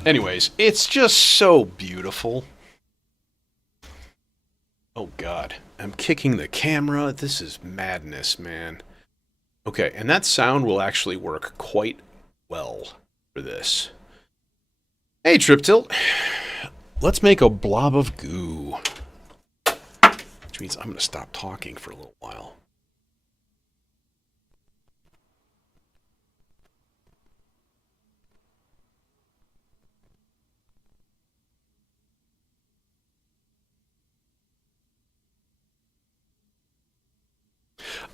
Anyways, it's just so beautiful. Oh God, I'm kicking the camera. This is madness, man. Okay, and that sound will actually work quite well for this. Hey, Trip Tilt. Let's make a blob of goo. Which means I'm going to stop talking for a little while.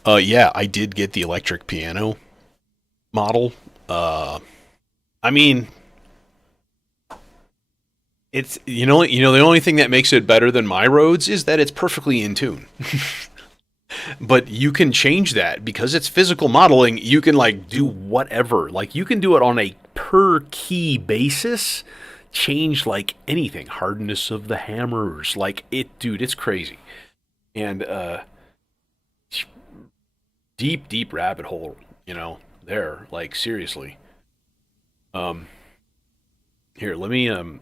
Yeah, I did get the electric piano model. I mean, it's the only thing that makes it better than my Rhodes is that it's perfectly in tune. But you can change that because it's physical modeling. You can like do whatever. Like you can do it on a per key basis. Change like anything, hardness of the hammers, like it, dude. It's crazy, and deep rabbit hole, there, like seriously. Here, let me I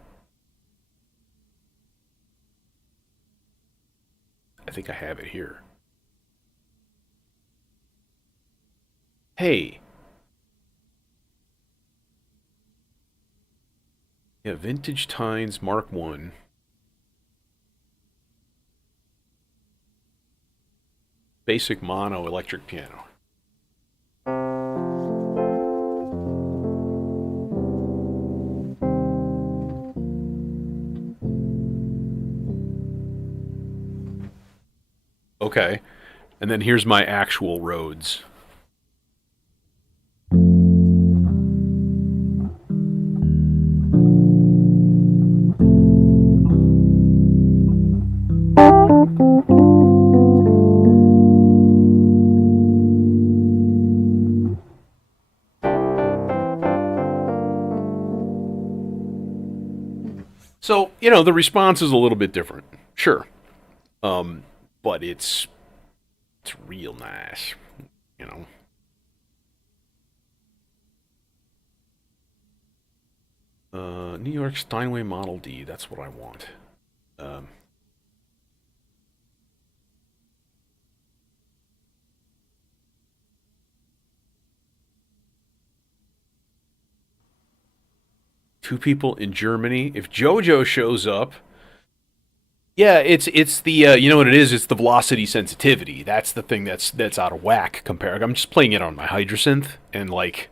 think I have it here. Hey. Yeah, Vintage Tines Mark 1. Basic mono electric piano. Okay. And then here's my actual roads. So, the response is a little bit different. Sure. But it's real nice, you know. New York Steinway Model D, that's what I want. Two people in Germany. If JoJo shows up, yeah, it's the you know what it is? It's the velocity sensitivity. That's the thing that's out of whack compared. I'm just playing it on my Hydrosynth, and like,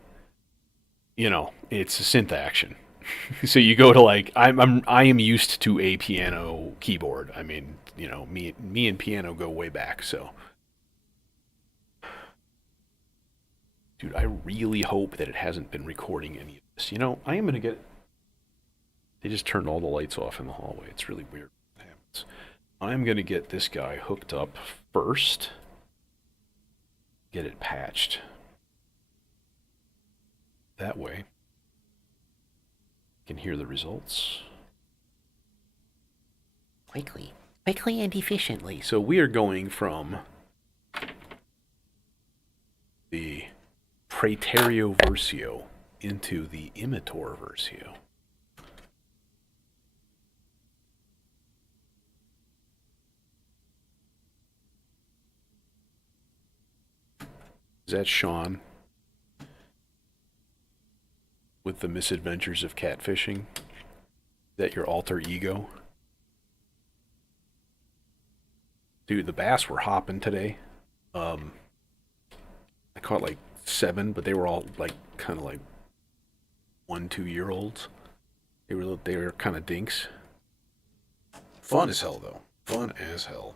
it's a synth action. So you go to like I am used to a piano keyboard. I mean, me and piano go way back. So, dude, I really hope that it hasn't been recording any of this. I am gonna get. They just turned all the lights off in the hallway. It's really weird what happens. I'm gonna get this guy hooked up first. Get it patched. That way. Can hear the results. Quickly and efficiently. So we are going from the Praeterio Versio into the Imitor Versio. Is that Sean with the misadventures of catfishing? Is that your alter ego? Dude, the bass were hopping today. I caught like 7, but they were all like kind of like 1-2-year-olds. They were kind of dinks. Fun as hell though. Fun as hell.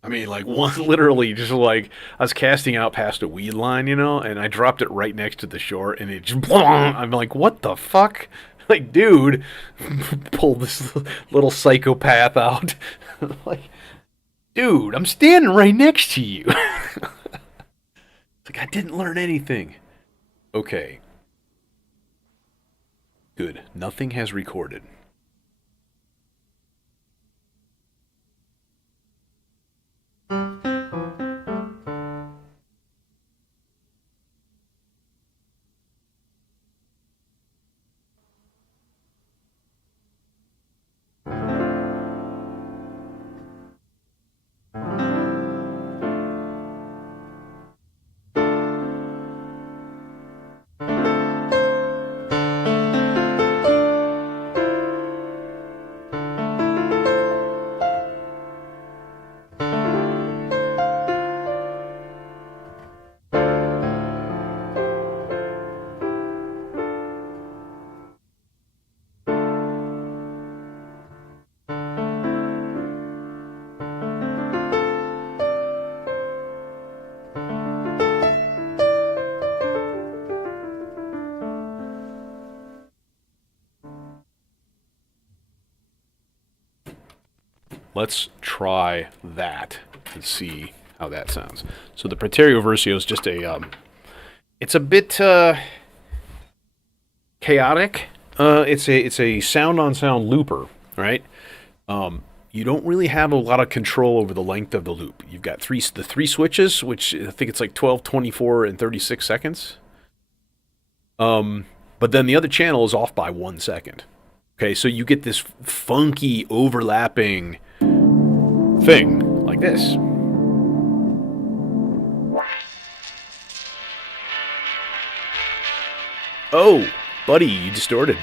I mean, like, one literally just like I was casting out past a weed line, and I dropped it right next to the shore, and it just. I'm like, what the fuck? Like, dude, pull this little psychopath out. Like, dude, I'm standing right next to you. It's like I didn't learn anything. Okay. Good. Nothing has recorded. Let's try that and see how that sounds. So the Praeterio Versio is just it's a bit chaotic. It's a sound-on-sound looper, right? You don't really have a lot of control over the length of the loop. You've got the three switches, which I think it's like 12, 24, and 36 seconds. But then the other channel is off by 1 second. Okay, so you get this funky overlapping thing like this. Oh, buddy, you distorted.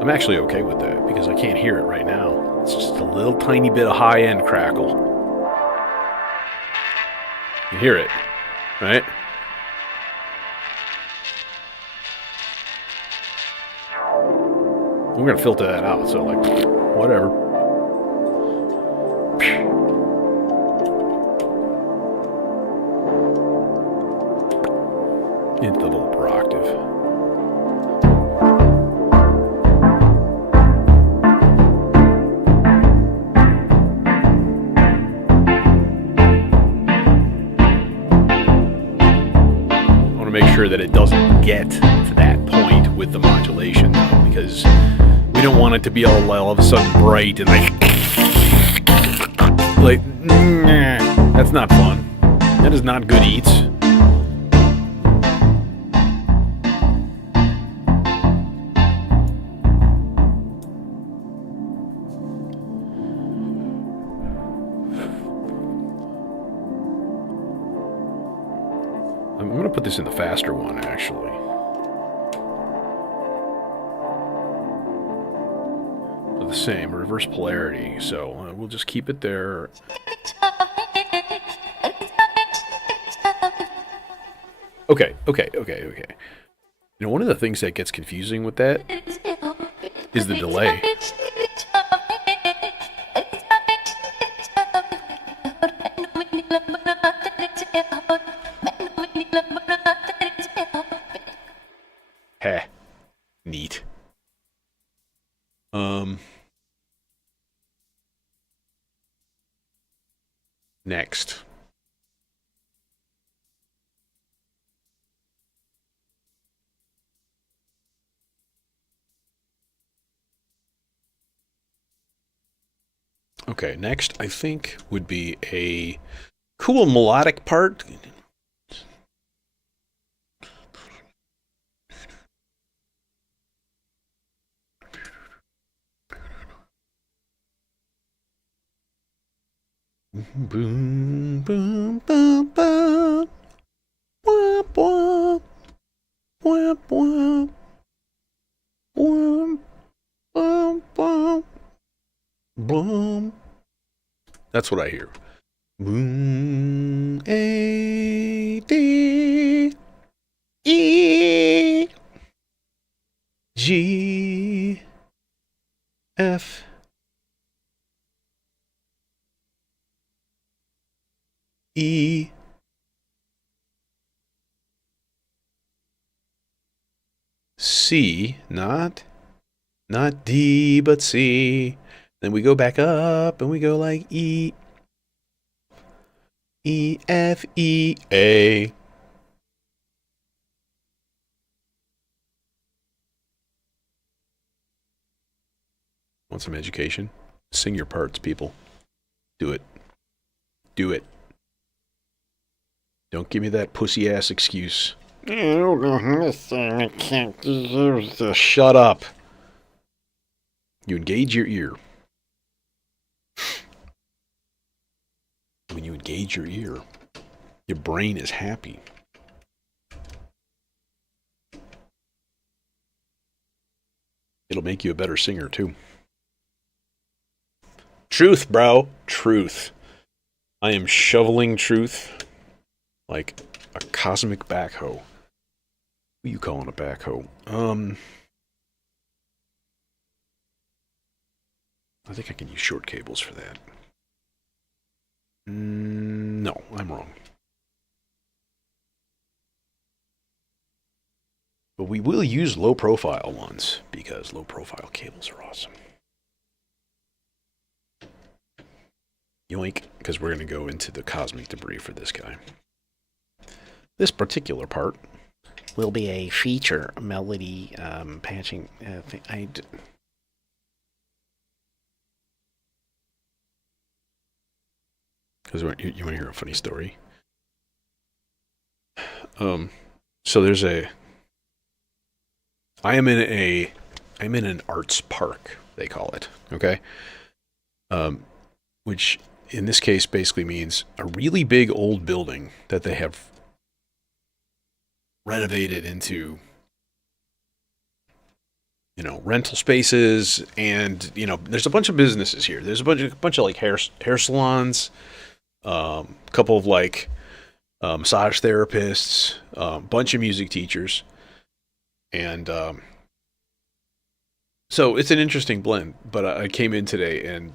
I'm actually okay with that because I can't hear it right now. It's just a little tiny bit of high-end crackle. You hear it, right? We're going to filter that out, so like whatever. Into the little per octave. I want to make sure that it doesn't get to that point with the modulation, though, because we don't want it to be all of a sudden bright and like that's not fun. That is not good eats. I'm going to put this in the faster one, actually. So the same, reverse polarity. So we'll just keep it there. Okay. You know, one of the things that gets confusing with that is the delay. Heh. Neat. Next. Okay, next I think would be a cool melodic part. Boom, boom, boom, boom. Wah, wah. Wah, wah. Wah, wah, wah. Boom. That's what I hear. Boom, A, D, E, G, F, E, C, not D, but C. Then we go back up and we go like E, E, F, E, A. Want some education? Sing your parts, people. Do it. Do it. Don't give me that pussy ass excuse. I can't use this. Shut up. You engage your ear. When you engage your ear, your brain is happy. It'll make you a better singer, too. Truth, bro. Truth. I am shoveling truth like a cosmic backhoe. What are you calling a backhoe? I think I can use short cables for that. No, I'm wrong. But we will use low profile ones because low profile cables are awesome. Yoink, because we're going to go into the cosmic debris for this guy. This particular part Will be a feature melody patching thing. Because you want to hear a funny story? So there's I'm in an arts park, they call it, okay? Which in this case basically means a really big old building that they have renovated into, rental spaces, and there's a bunch of businesses here. There's a bunch of like hair salons, a couple of like massage therapists, bunch of music teachers, and So it's an interesting blend, but I came in today and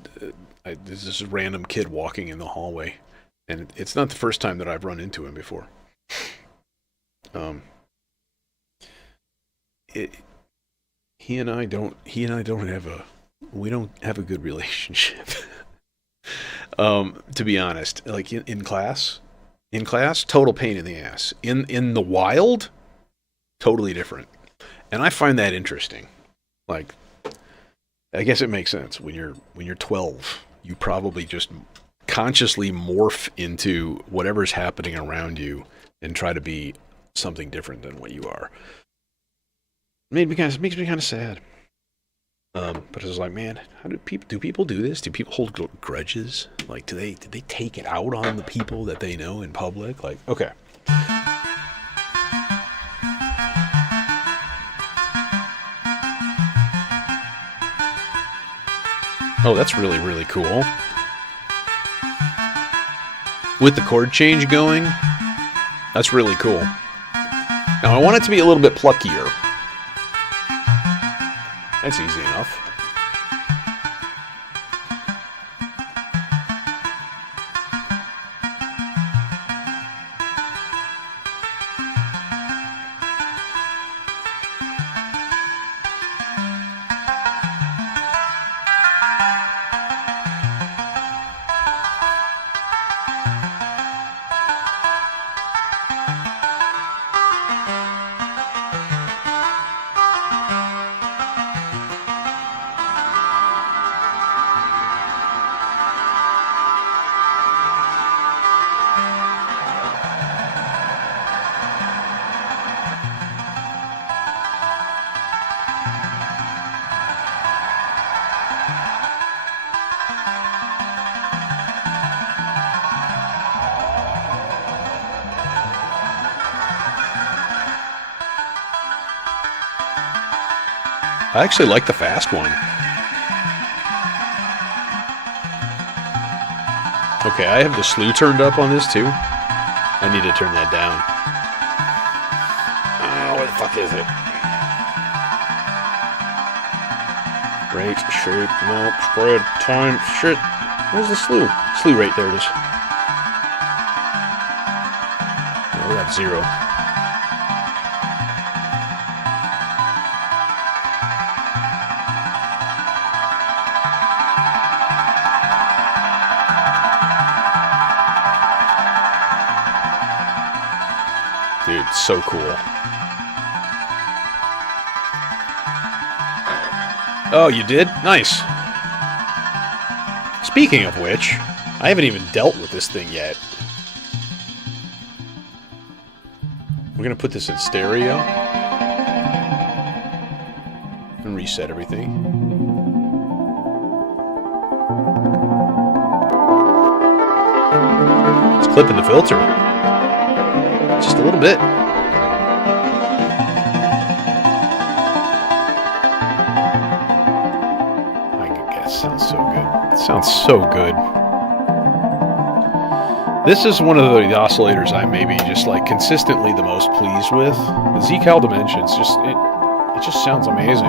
there's this random kid walking in the hallway, and it's not the first time that I've run into him before. Um, it, he and I don't have a good relationship. To be honest, like in class, total pain in the ass. In the wild, totally different, and I find that interesting. Like, I guess it makes sense when you're 12, you probably just consciously morph into whatever's happening around you and try to be something different than what you are. Makes me kind of sad. But I was like, man, how do people do this? Do people hold grudges? Like, did they take it out on the people that they know in public? Like, okay. Oh, that's really, really cool. With the chord change going, that's really cool. Now, I want it to be a little bit pluckier. That's easy enough. I actually like the fast one. Okay, I have the slew turned up on this too. I need to turn that down. Where the fuck is it? Rate, shape, map, spread, time, shit. Where's the slew? Slew rate, there it is. Oh, we got 0. Dude, so cool. Oh, you did? Nice. Speaking of which, I haven't even dealt with this thing yet. We're gonna put this in stereo and reset everything. It's clipping the filter. Just a little bit. I guess sounds so good. It sounds so good. This is one of the oscillators I'm maybe just like consistently the most pleased with. The Z-Cal Dimensions, it just sounds amazing.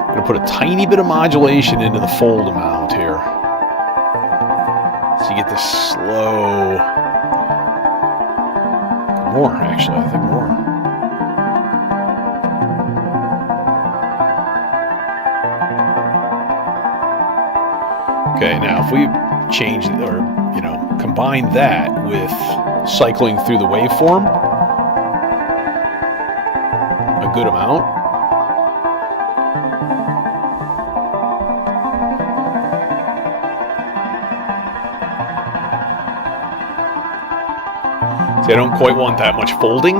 I'm gonna put a tiny bit of modulation into the fold amount here. So you get this slow... More, actually. I think more. Okay, now if we change or, combine that with cycling through the waveform a good amount, see, I don't quite want that much folding.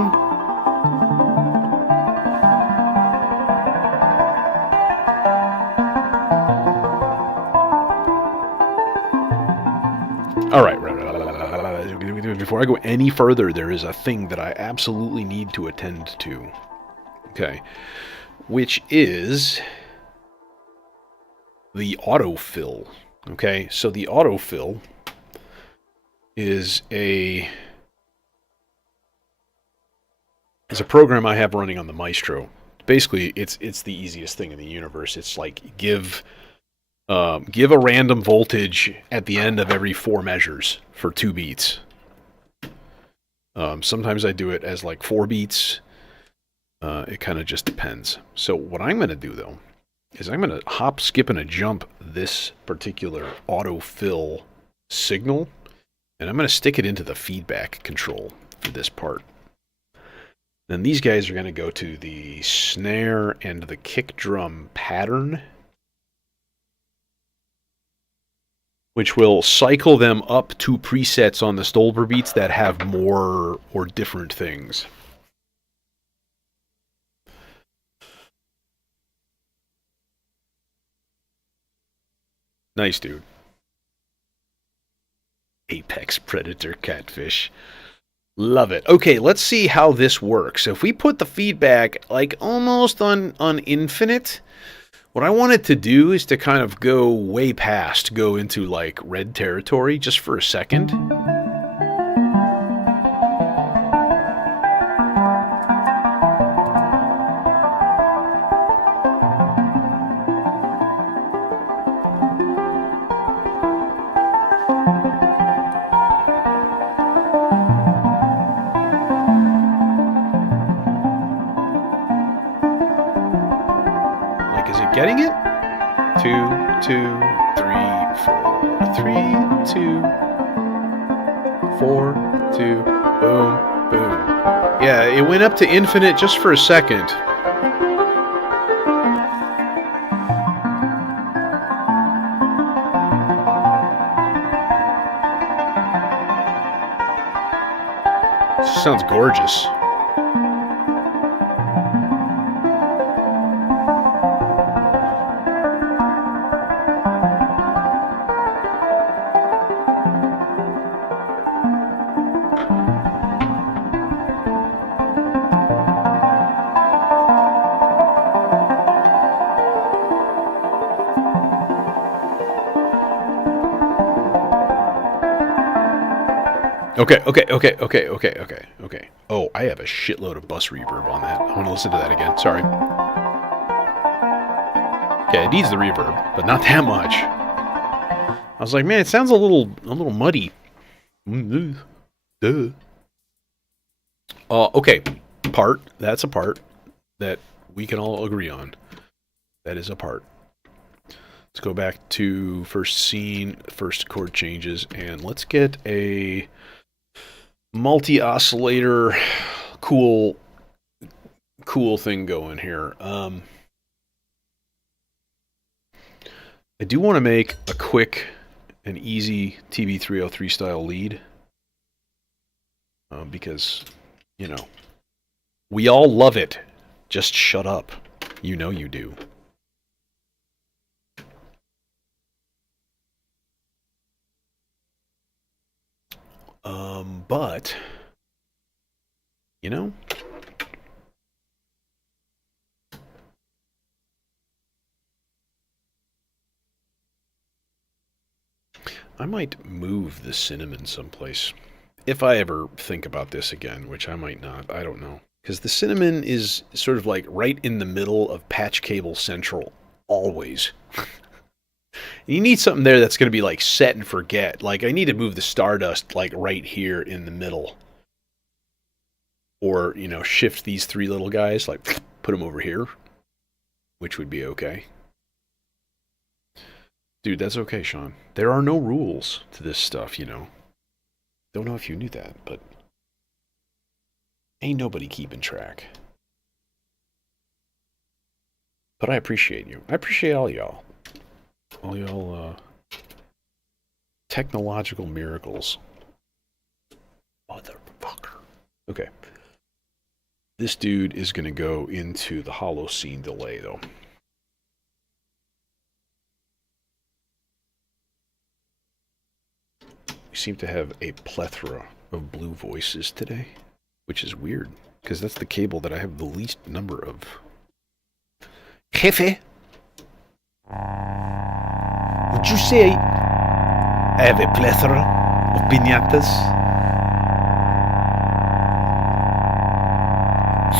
All right. Before I go any further, there is a thing that I absolutely need to attend to. Okay. Which is the autofill. Okay, so the autofill is a is a program I have running on the Maestro. Basically, it's the easiest thing in the universe. It's like give a random voltage at the end of every 4 measures for 2 beats. Sometimes I do it as like 4 beats. It kind of just depends. So what I'm going to do, though, is I'm going to hop, skip, and a jump this particular autofill signal, and I'm going to stick it into the feedback control for this part. Then these guys are going to go to the snare and the kick drum pattern, which will cycle them up to presets on the Stolper beats that have more or different things. Nice, dude. Apex Predator Catfish. Love it. Okay, let's see how this works. If we put the feedback like almost on infinite, what I wanted to do is to kind of go way past, go into like red territory just for a second. Getting it? 2, 2, 3, 4. 3, 2, 4, 2. Boom, boom. Yeah, it went up to infinite just for a second. Sounds gorgeous. Okay. Oh, I have a shitload of bus reverb on that. I want to listen to that again. Sorry. Okay, it needs the reverb, but not that much. I was like, man, it sounds a little muddy. Okay, part. That's a part that we can all agree on. That is a part. Let's go back to first scene, first chord changes, and let's get a multi-oscillator cool thing going here. I do want to make a quick and easy TB303 style lead because, you know, we all love it. Just shut up. You know you do. But, you know, I might move the cinnamon someplace. If I ever think about this again, which I might not, I don't know. Because the cinnamon is sort of like right in the middle of patch cable central, always. You need something there that's going to be like set and forget. Like I need to move the Stardust like right here in the middle. Or, you know, shift these 3 little guys, like put them over here, which would be okay. Dude, that's okay, Sean. There are no rules to this stuff, you know. Don't know if you knew that, but ain't nobody keeping track. But I appreciate you. I appreciate all y'all. All y'all, technological miracles. Motherfucker. Okay. This dude is going to go into the hollow scene delay, though. We seem to have a plethora of blue voices today, which is weird, because that's the cable that I have the least number of. Jefe? Would you say I have a plethora of piñatas?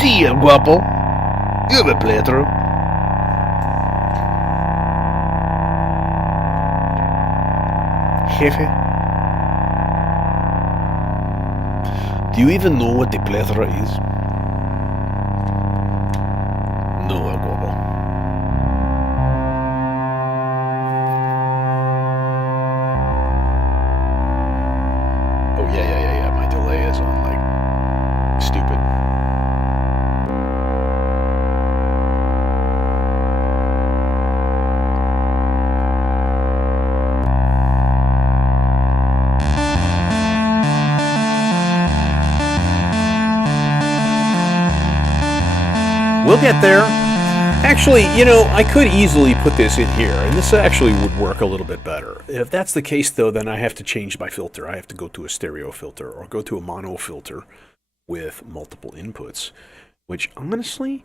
Sí, el guapo. Yo me pletro. Jefe. Do you even know what the plethora is? No, el guapo. Oh, yeah. My delay is on, like, stupid. We'll get there. Actually, you know, I could easily put this in here, and this actually would work a little bit better. If that's the case, though, then I have to change my filter. I have to go to a stereo filter or go to a mono filter with multiple inputs, which honestly,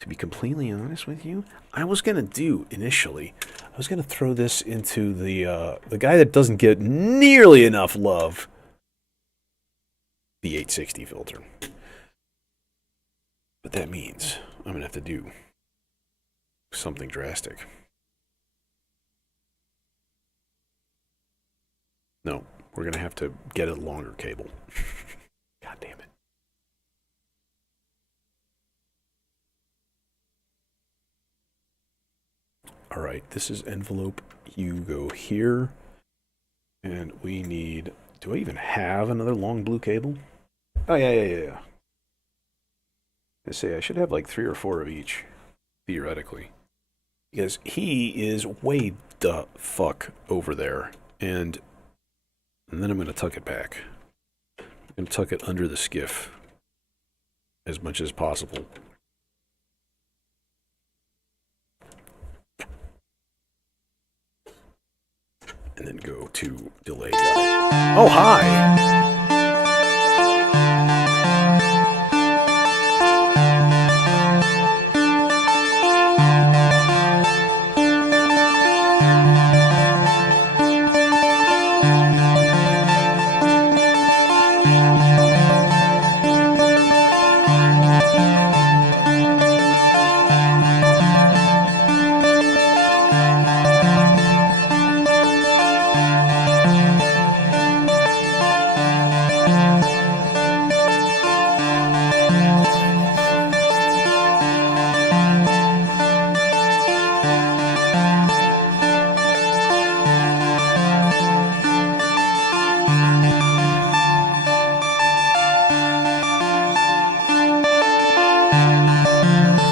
to be completely honest with you, I was going to do initially. I was going to throw this into the guy that doesn't get nearly enough love, the 860 filter. But that means I'm going to have to do something drastic. No, we're going to have to get a longer cable. God damn it. All right, this is envelope. You go here. And we need... Do I even have another long blue cable? Oh, yeah. I say I should have like 3 or 4 of each, theoretically. Because he is way the fuck over there. And then I'm going to tuck it back. I'm going to tuck it under the skiff as much as possible. And then go to delay guide. Oh, hi!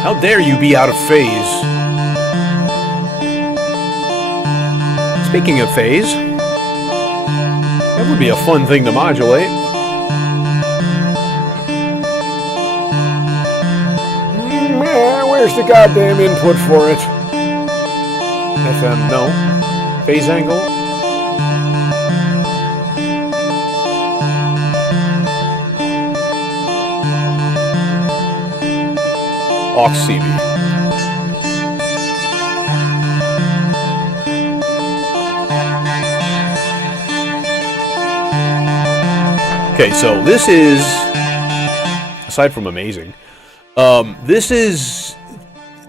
How dare you be out of phase? Speaking of phase, that would be a fun thing to modulate. Where's the goddamn input for it? FM, no. Phase angle. Aux CV. Okay, so this is, aside from amazing, this is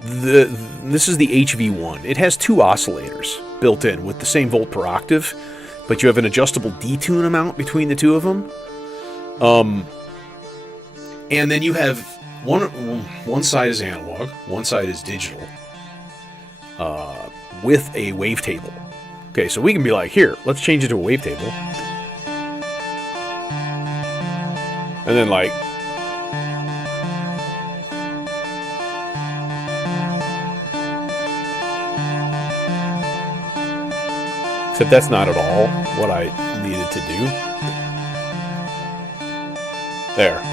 the HV1. It has 2 oscillators built in with the same volt per octave, but you have an adjustable detune amount between the 2 of them. And then you have one side is analog, one side is digital, with a wavetable. Okay, so we can be like, here, let's change it to a wavetable. And then like, except that's not at all what I needed to do. There.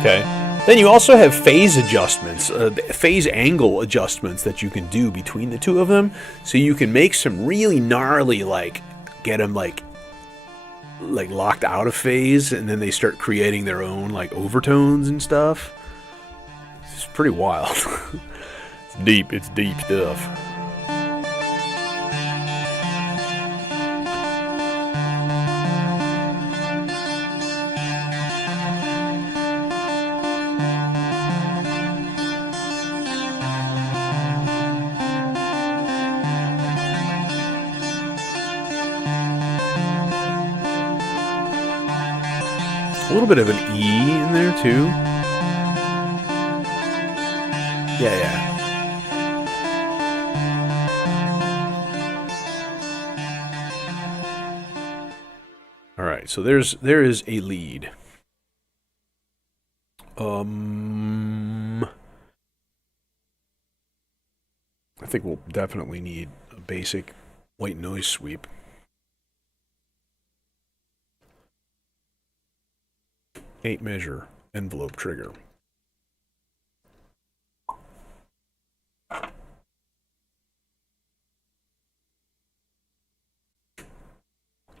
Okay. Then you also have phase adjustments, phase angle adjustments that you can do between the 2 of them. So you can make some really gnarly, like, get them like locked out of phase, and then they start creating their own like overtones and stuff. It's pretty wild. It's deep stuff. A little bit of an E in there too. Yeah, yeah. All right, so there is a lead. I think we'll definitely need a basic white noise sweep. Eight measure envelope trigger.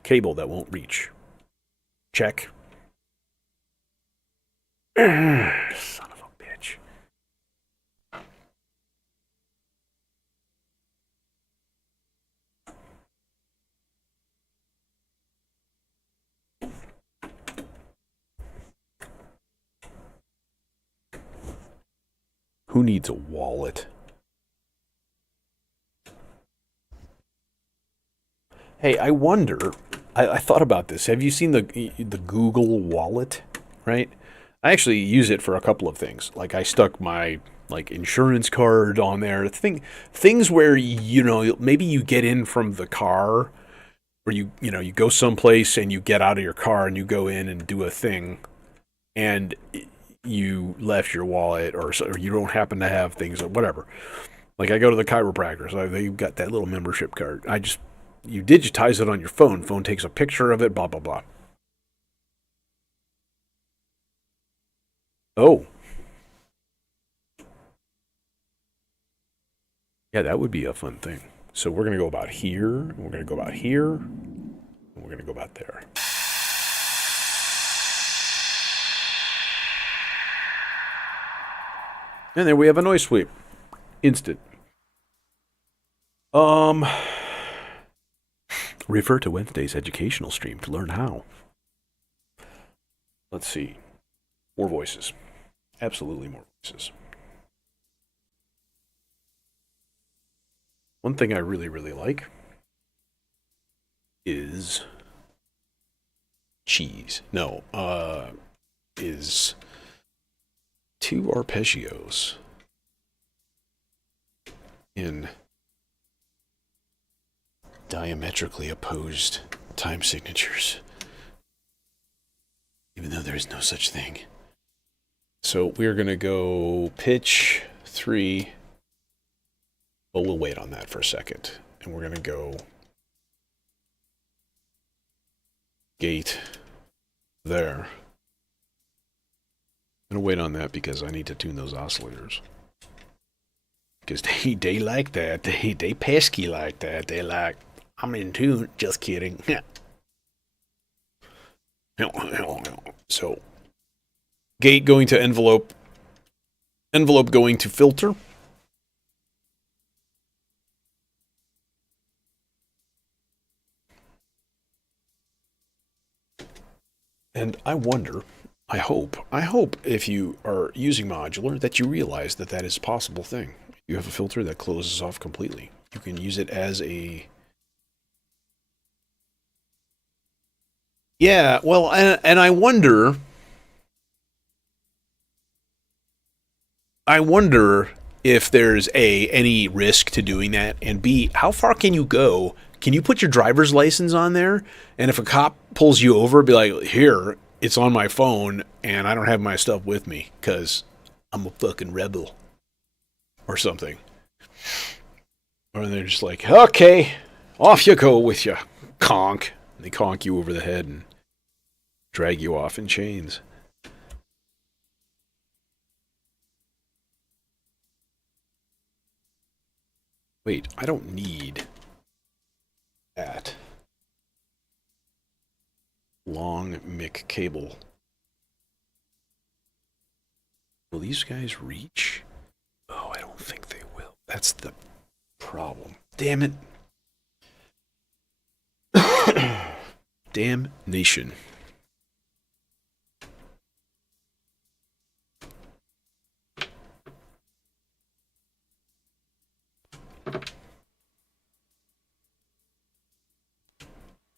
Cable that won't reach. Check. Son of a bitch. Who needs a wallet? Hey, I wonder. I thought about this. Have you seen the Google Wallet? Right. I actually use it for a couple of things. Like I stuck my insurance card on there. Things where maybe you get in from the car, or you go someplace and you get out of your car and you go in and do a thing, and you left your wallet or you don't happen to have things or whatever. Like I go to the chiropractor, so they've got that little membership card. You digitize it on your phone. Phone takes a picture of it, blah, blah, blah. Oh. Yeah, that would be a fun thing. So we're going to go about here, and we're going to go about here, and we're going to go about there. And there we have a noise sweep. Instant. Refer to Wednesday's educational stream to learn how. Let's see. More voices. Absolutely more voices. One thing I really, really like is cheese. No, is two arpeggios in diametrically opposed time signatures, even though there is no such thing. So we're going to go pitch 3. Well, we'll wait on that for a second. And we're going to go gate there. I'm going to wait on that because I need to tune those oscillators. Because they like that. They pesky like that. They like, I'm in tune. Just kidding. So, gate going to envelope. Envelope going to filter. And I wonder, I hope if you are using modular that you realize that that is a possible thing. You have a filter that closes off completely. You can use it as a... Yeah, well, and I wonder if there's any risk to doing that, and B, how far can you go? Can you put your driver's license on there? And if a cop pulls you over, be like, here, it's on my phone, and I don't have my stuff with me, because I'm a fucking rebel. Or something. Or they're just like, okay, off you go with you, conk. And they conk you over the head and drag you off in chains. Wait, I don't need that long mic cable. Will these guys reach? Oh, I don't think they will. That's the problem. Damn it. Damnation.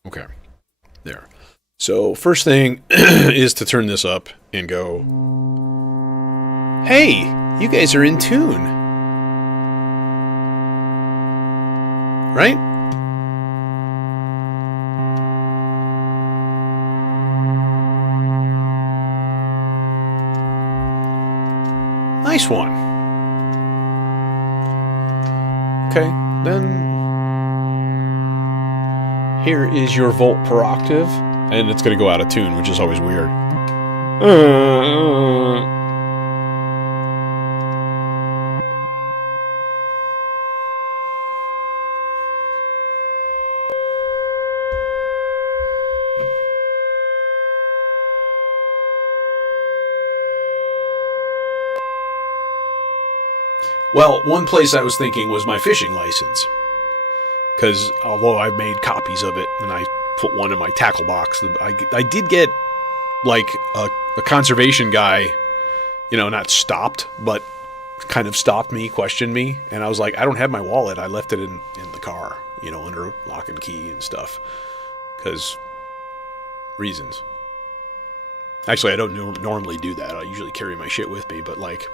Okay. There. So first thing is to turn this up and go, hey, you guys are in tune. Right? Nice one. Okay, then here is your volt per octave, and it's going to go out of tune, which is always weird. Well, one place I was thinking was my fishing license. Because although I've made copies of it and I put one in my tackle box, I did get like a conservation guy, you know, not stopped, but kind of stopped me, questioned me. And I was like, I don't have my wallet. I left it in the car, you know, under lock and key and stuff. Because reasons. Actually, I don't normally do that. I usually carry my shit with me, but like,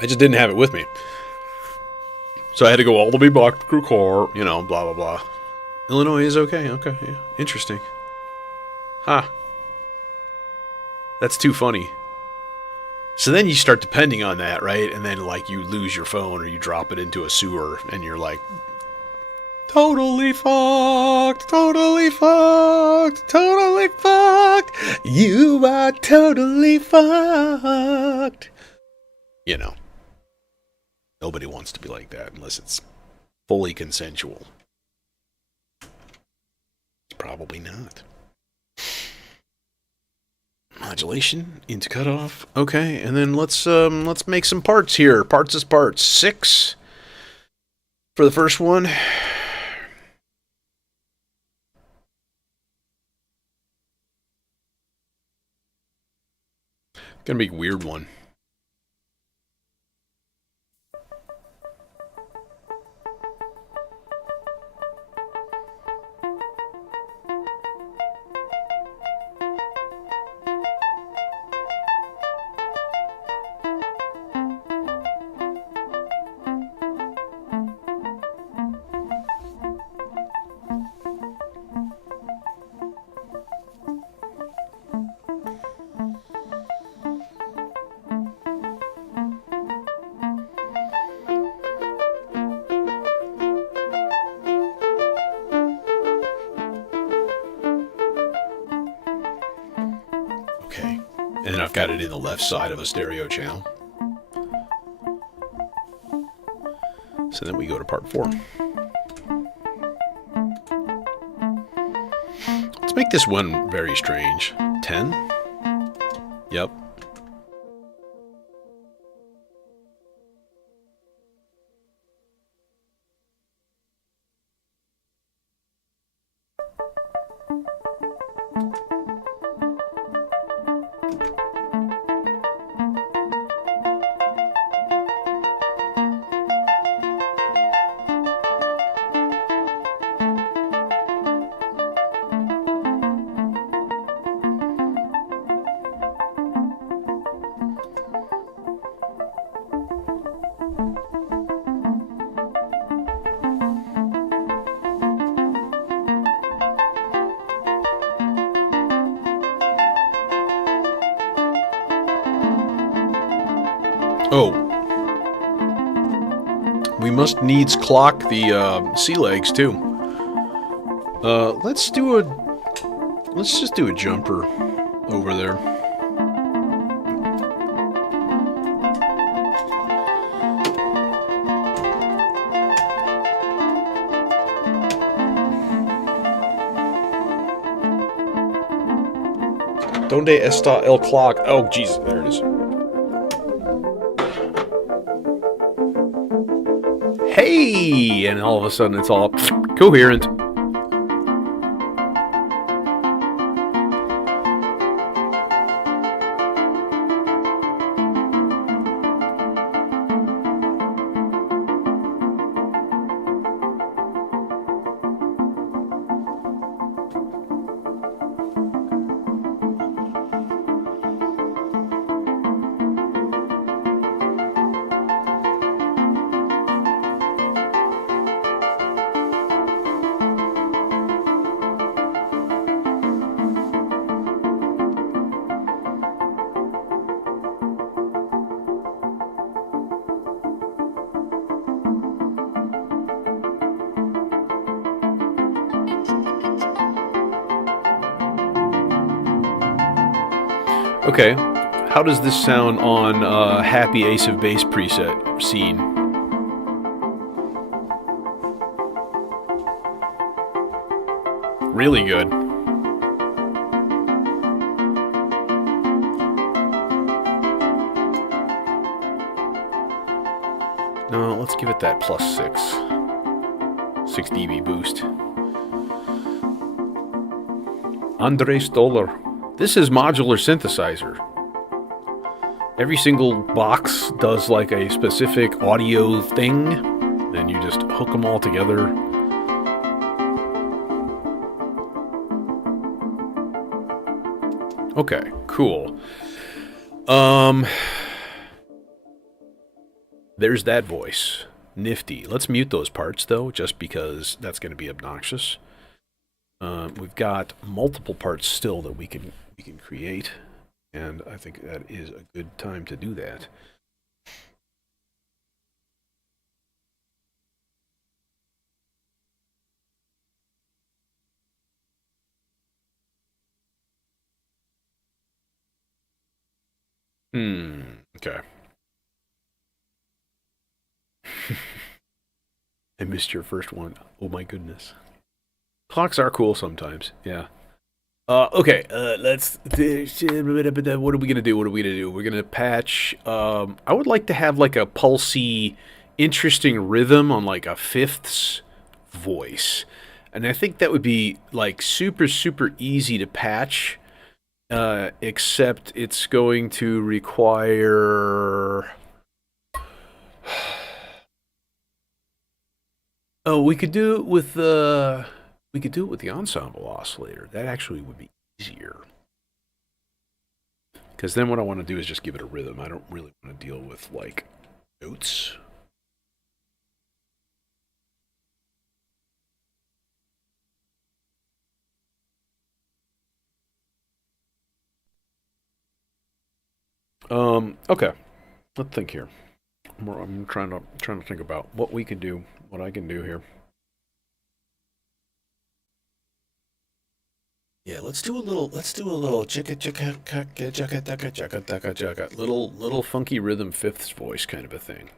I just didn't have it with me. So I had to go all the way back to the car, you know, blah, blah, blah. Illinois is okay. Okay, yeah. Interesting. Huh. That's too funny. So then you start depending on that, right? And then, like, you lose your phone or you drop it into a sewer and you're like, totally fucked, totally fucked, totally fucked. You are totally fucked. You know. Nobody wants to be like that unless it's fully consensual. It's probably not. Modulation into cutoff. Okay, and then let's make some parts here. Parts is parts. 6 for the first one. Gonna be a weird one. And then I've got it in the left side of a stereo channel. So then we go to part 4. Let's make this one very strange. 10? Yep. Oh. We must needs clock the sea legs too. Let's just do a jumper over there. Donde está el clock? Oh, Jesus, there it is. Hey! And all of a sudden it's all coherent. Okay, how does this sound on Happy Ace of Base preset scene? Really good. No, let's give it that plus 6. 6 dB boost. Andre Stoller. This is modular synthesizer. Every single box does like a specific audio thing, and you just hook them all together. Okay, cool. There's that voice. Nifty. Let's mute those parts though, just because that's going to be obnoxious. We've got multiple parts still that we can create, and I think that is a good time to do that. Okay. I missed your first one. Oh my goodness. Clocks are cool sometimes, yeah. Okay, let's... What are we gonna do? We're gonna patch... I would like to have like a pulsy, interesting rhythm on like a fifths voice. And I think that would be like super, super easy to patch. Except it's going to require... Oh, we could do it with the... We could do it with the ensemble oscillator. That actually would be easier. Because then what I want to do is just give it a rhythm. I don't really want to deal with, like, notes. Okay. Let's think here. I'm trying to think about what we can do, what I can do here. Yeah, let's do a little chicka chicka chicka chicka chicka chicka chicka little funky rhythm fifths voice kind of a thing.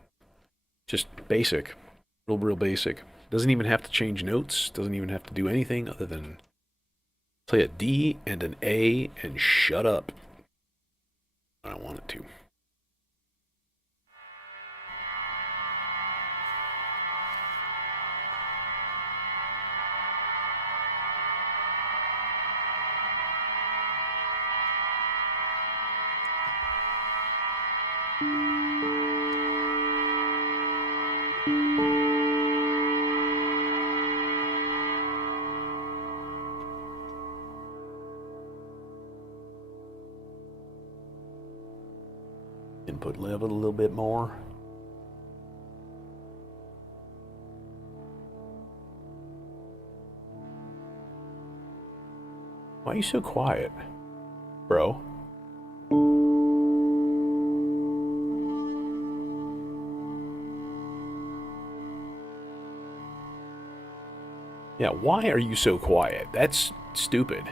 Just basic, real basic. Doesn't even have to change notes. Doesn't even have to do anything other than play a D and an A and shut up. I don't want it to. Input level a little bit more. Why are you so quiet, bro? Yeah, why are you so quiet? That's stupid.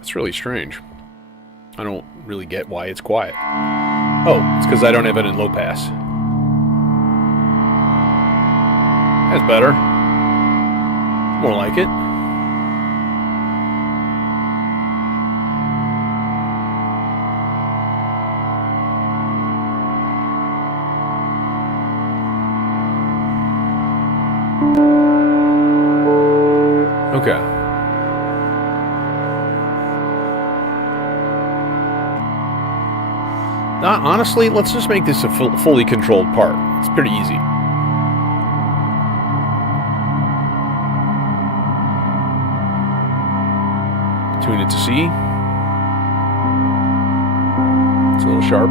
It's really strange. I don't really get why it's quiet. Oh, it's because I don't have it in low pass. That's better. More like it. Okay. Honestly, let's just make this a fully controlled part. It's pretty easy. Tune it to C. It's a little sharp.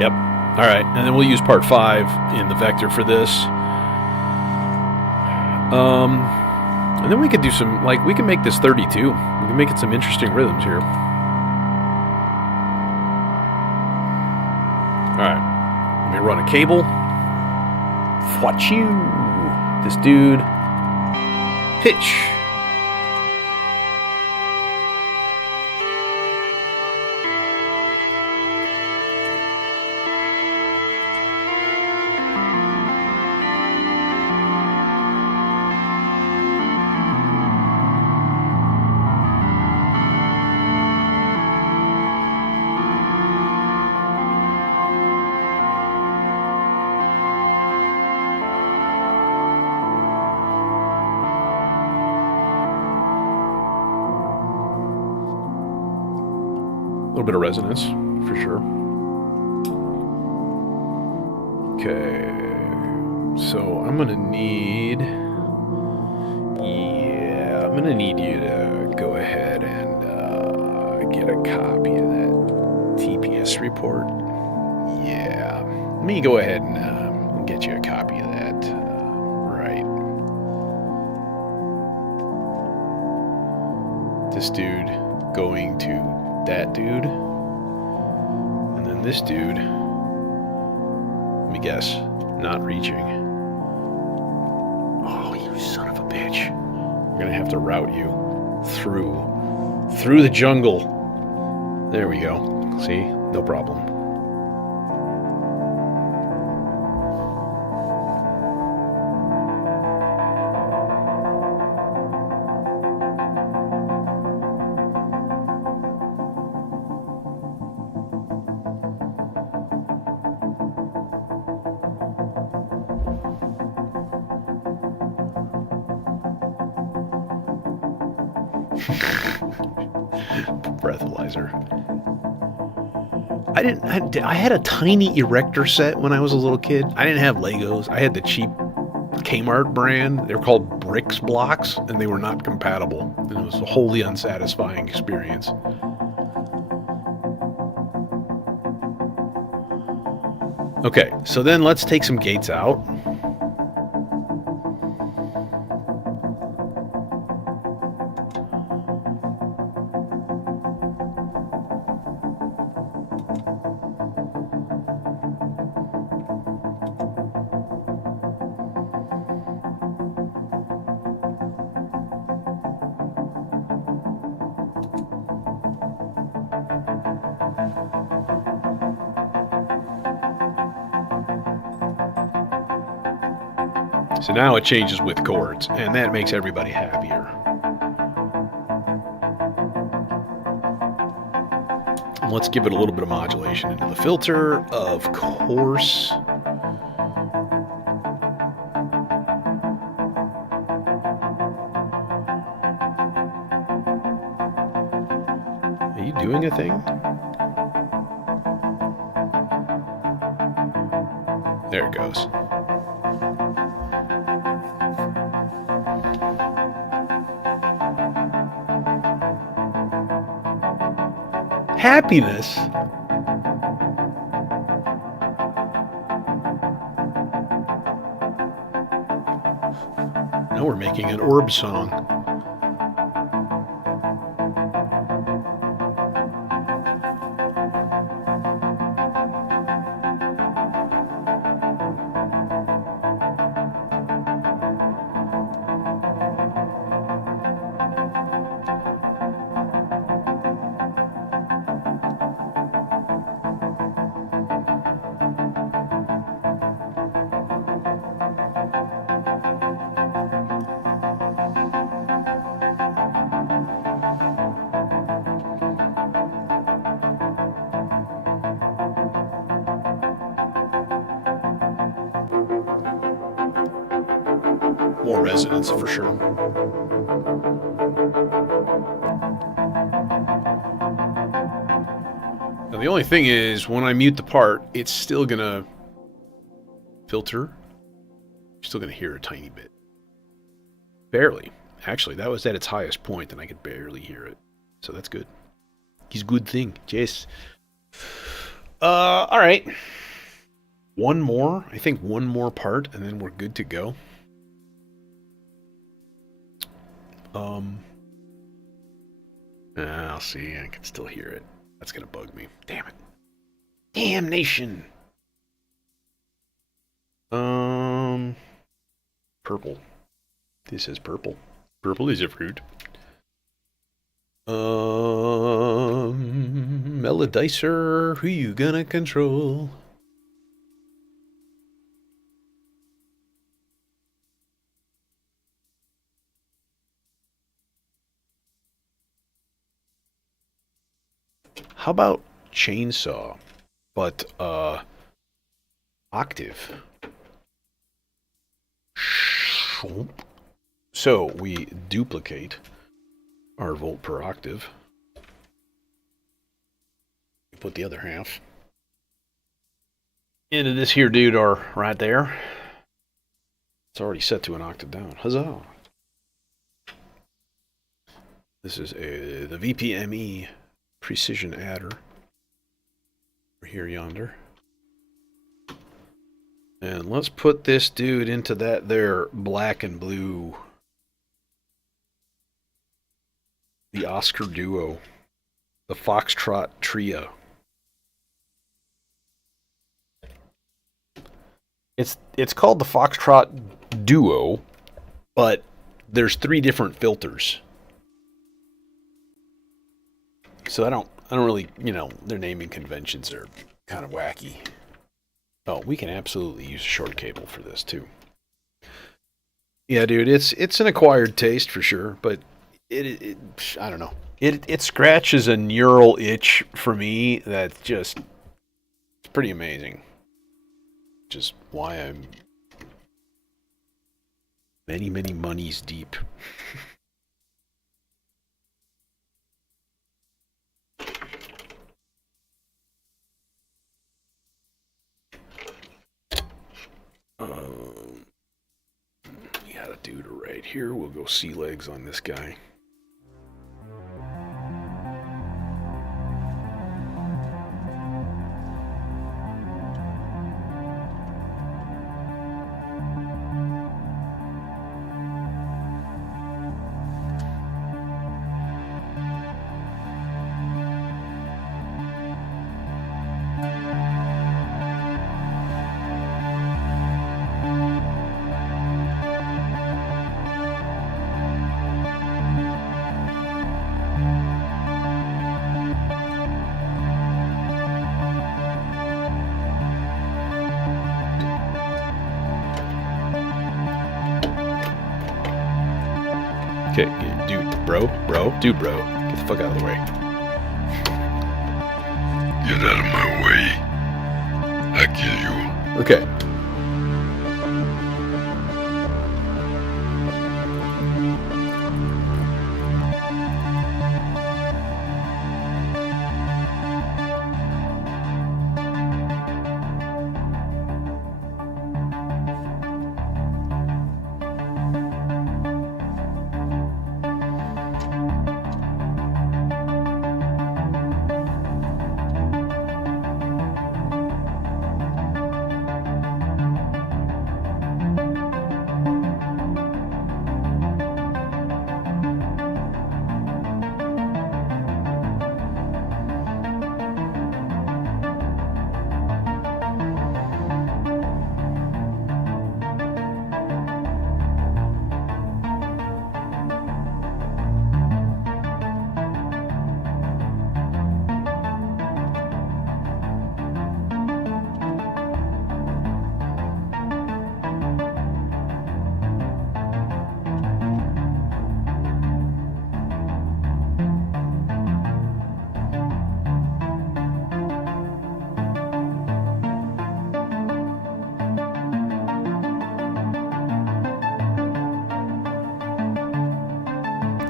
Yep. All right, and then we'll use part 5 in the vector for this. And then we could do some, like, we can make this 32. We can make it some interesting rhythms here. All right, let me run a cable. Watch you. This dude. Pitch. A little bit of resonance, for sure. Okay, so I'm gonna need... Yeah, I'm gonna need you to go ahead and get a copy of that TPS report. Yeah, let me go ahead and get you a copy of that. Right. This dude going to that dude, and then this dude, let me guess, not reaching. Oh, you son of a bitch. We're gonna have to route you through the jungle. There we go. See? No problem. Breathalyzer. I had a tiny erector set when I was a little kid. I didn't have Legos. I had the cheap Kmart brand. They're called Bricks blocks, and they were not compatible. And it was a wholly unsatisfying experience. Okay, so then let's take some gates out. So now it changes with chords, and that makes everybody happier. And let's give it a little bit of modulation into the filter, of course. Are you doing a thing? There it goes. Happiness. Now we're making an orb song. More resonance for sure. Now the only thing is, when I mute the part, it's still gonna filter. You're still gonna hear a tiny bit. Barely. Actually, that was at its highest point, and I could barely hear it. So that's good. It's a good thing. Yes. All right. One more. I think one more part, and then we're good to go. I'll see. I can still hear it. That's gonna bug me. Damn it. Damnation. Purple. This is purple. Purple is a fruit. Melodicer, who you gonna control? How about chainsaw, but octave? So we duplicate our volt per octave. We put the other half into this here dude or right there. It's already set to an octave down. Huzzah! This is the VPME precision adder. Over here yonder. And let's put this dude into that there black and blue. The Oscar Duo. The Foxtrot Trio. It's called the Foxtrot Duo, but there's 3 different filters. So I don't really, their naming conventions are kind of wacky. Oh, we can absolutely use a short cable for this too. Yeah, dude, it's an acquired taste for sure, but it I don't know. It scratches a neural itch for me that's just it's pretty amazing. Which is why I'm many monies deep. We got a dude right here. We'll go sea legs on this guy. Okay, dude, bro, get the fuck out of the way. Get out of my way. I kill you. Okay.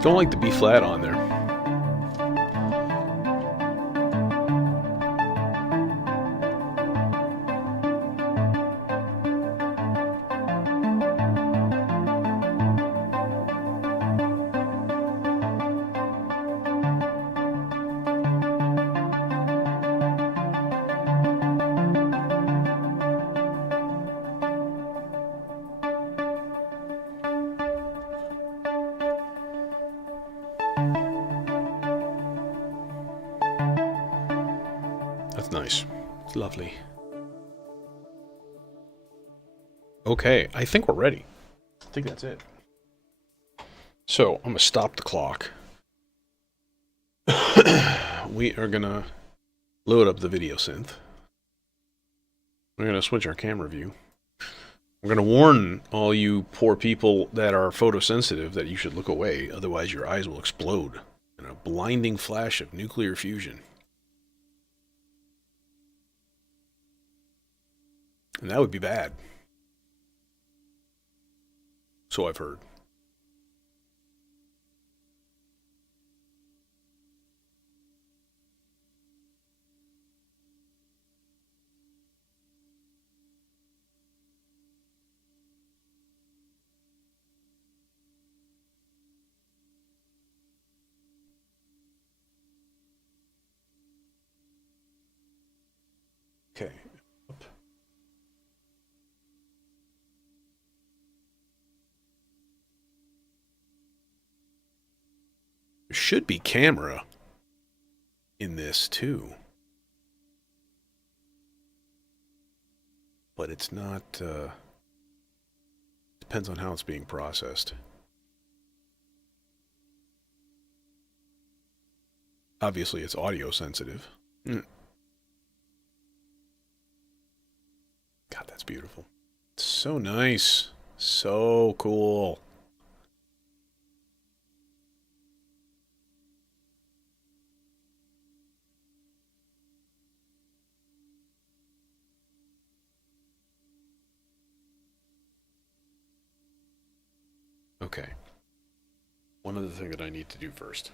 Don't like the B flat on there. It's lovely. Okay, I think we're ready. I think that's it. So, I'm going to stop the clock. We are going to load up the video synth. We're going to switch our camera view. We're going to warn all you poor people that are photosensitive that you should look away, otherwise your eyes will explode in a blinding flash of nuclear fusion. And that would be bad. So I've heard. Okay. There should be camera in this too. But it's not, depends on how it's being processed. Obviously it's audio sensitive. God, that's beautiful. It's so nice. So cool. Okay. One other thing that I need to do first.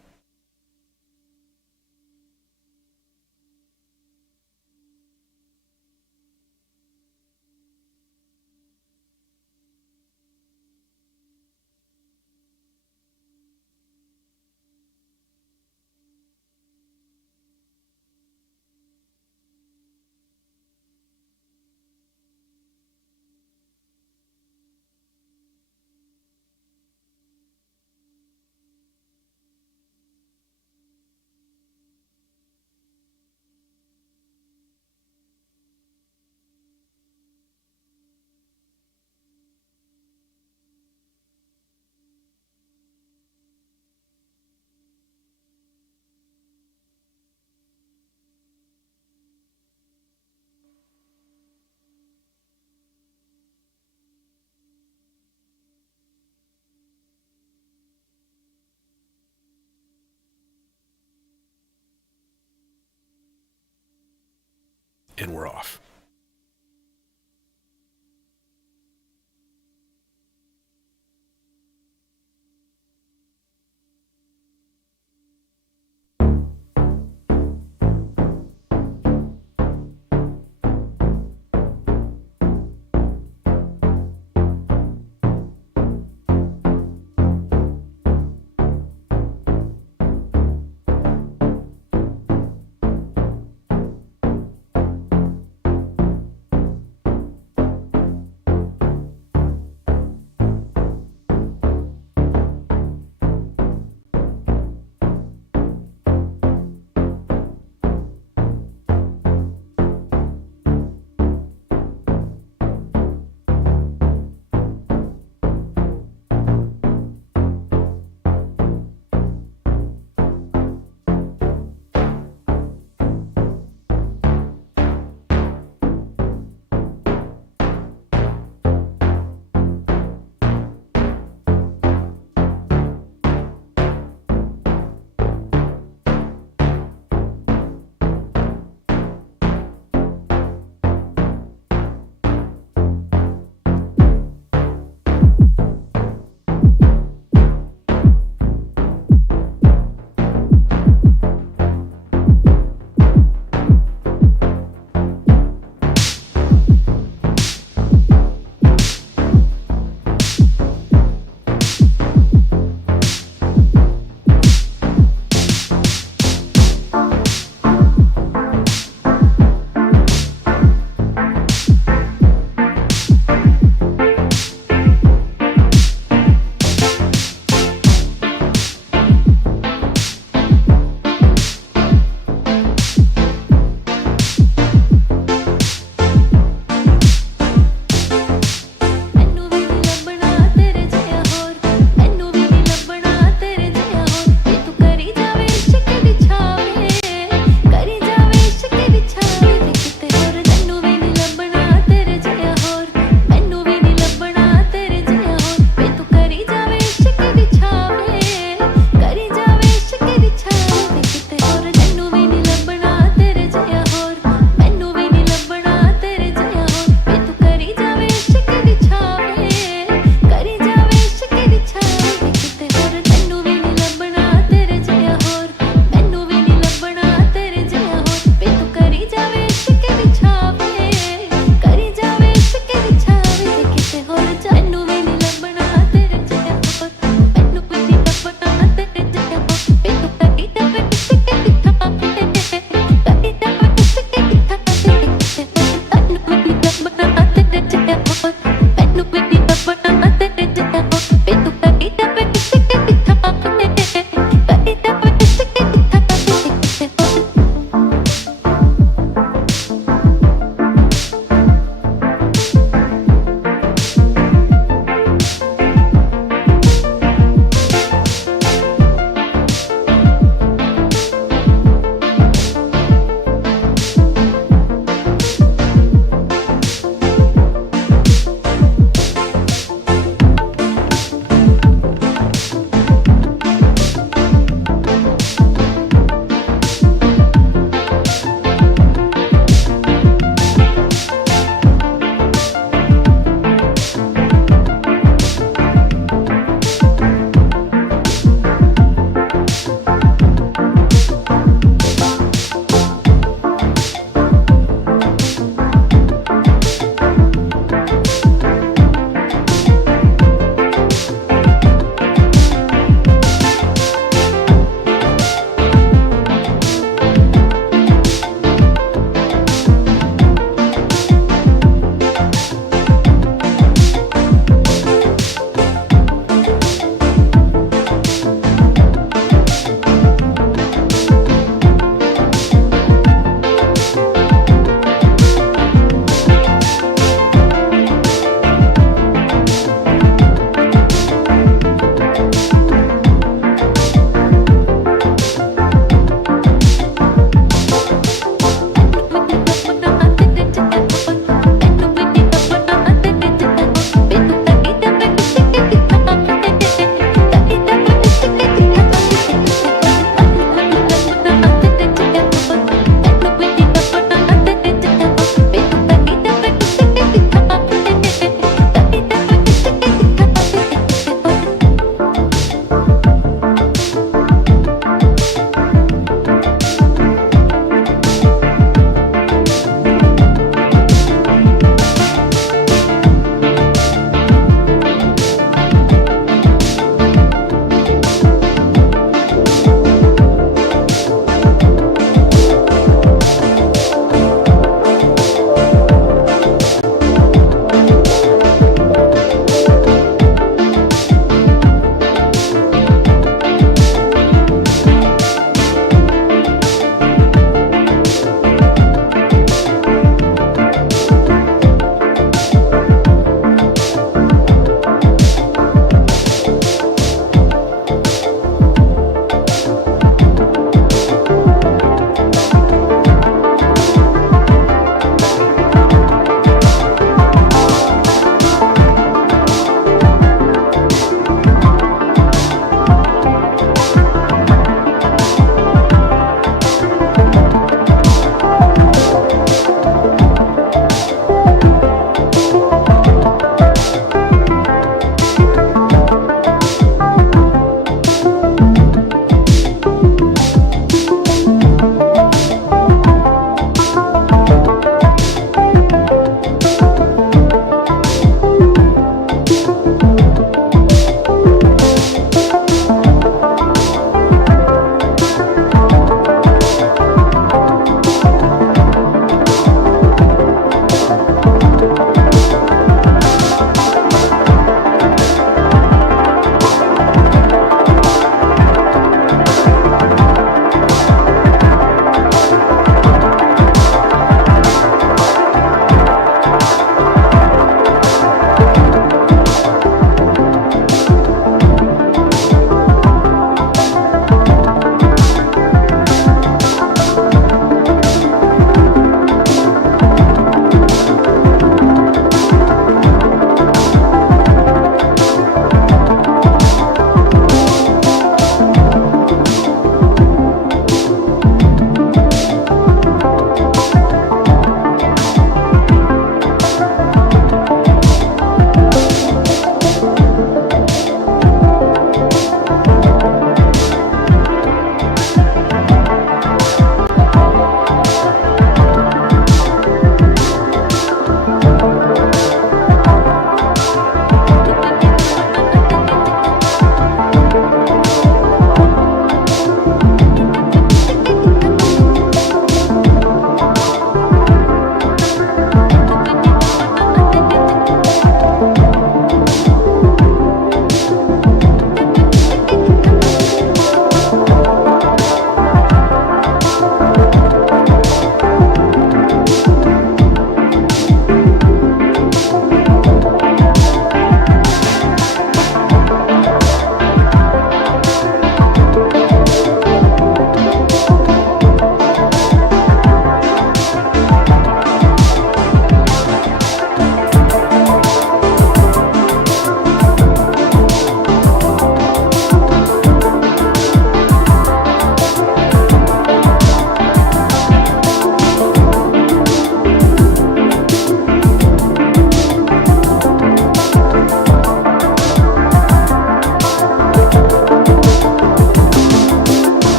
And we're off.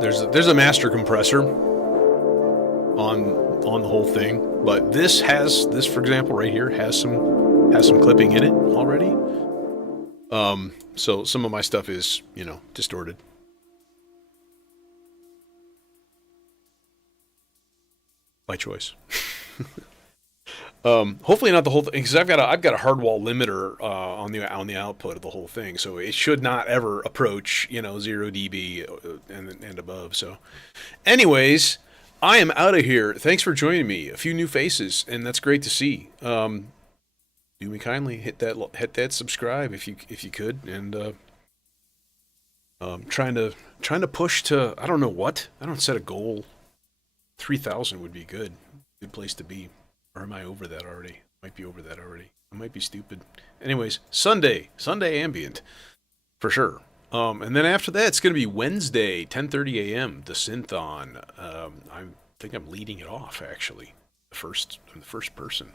there's a master compressor on the whole thing, but this for example right here has some clipping in it already. So some of my stuff is, distorted. By choice. Hopefully not the whole thing, because I've got a hard wall limiter on the output of the whole thing, so it should not ever approach 0 dB and above. So, anyways, I am out of here. Thanks for joining me. A few new faces, and that's great to see. Do me kindly, hit that subscribe if you could, and trying to push to, I don't know what. I don't set a goal. 3,000 would be good place to be. Or am I over that already? Might be over that already. I might be stupid. Anyways, Sunday ambient for sure. And then after that, it's gonna be Wednesday, 10:30 a.m. The Synth-on. I think I'm leading it off actually. I'm the first person.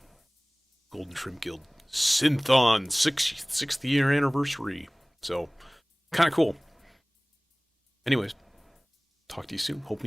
Golden Shrimp Guild Synth-on 6th year anniversary. So kind of cool. Anyways, talk to you soon. Hope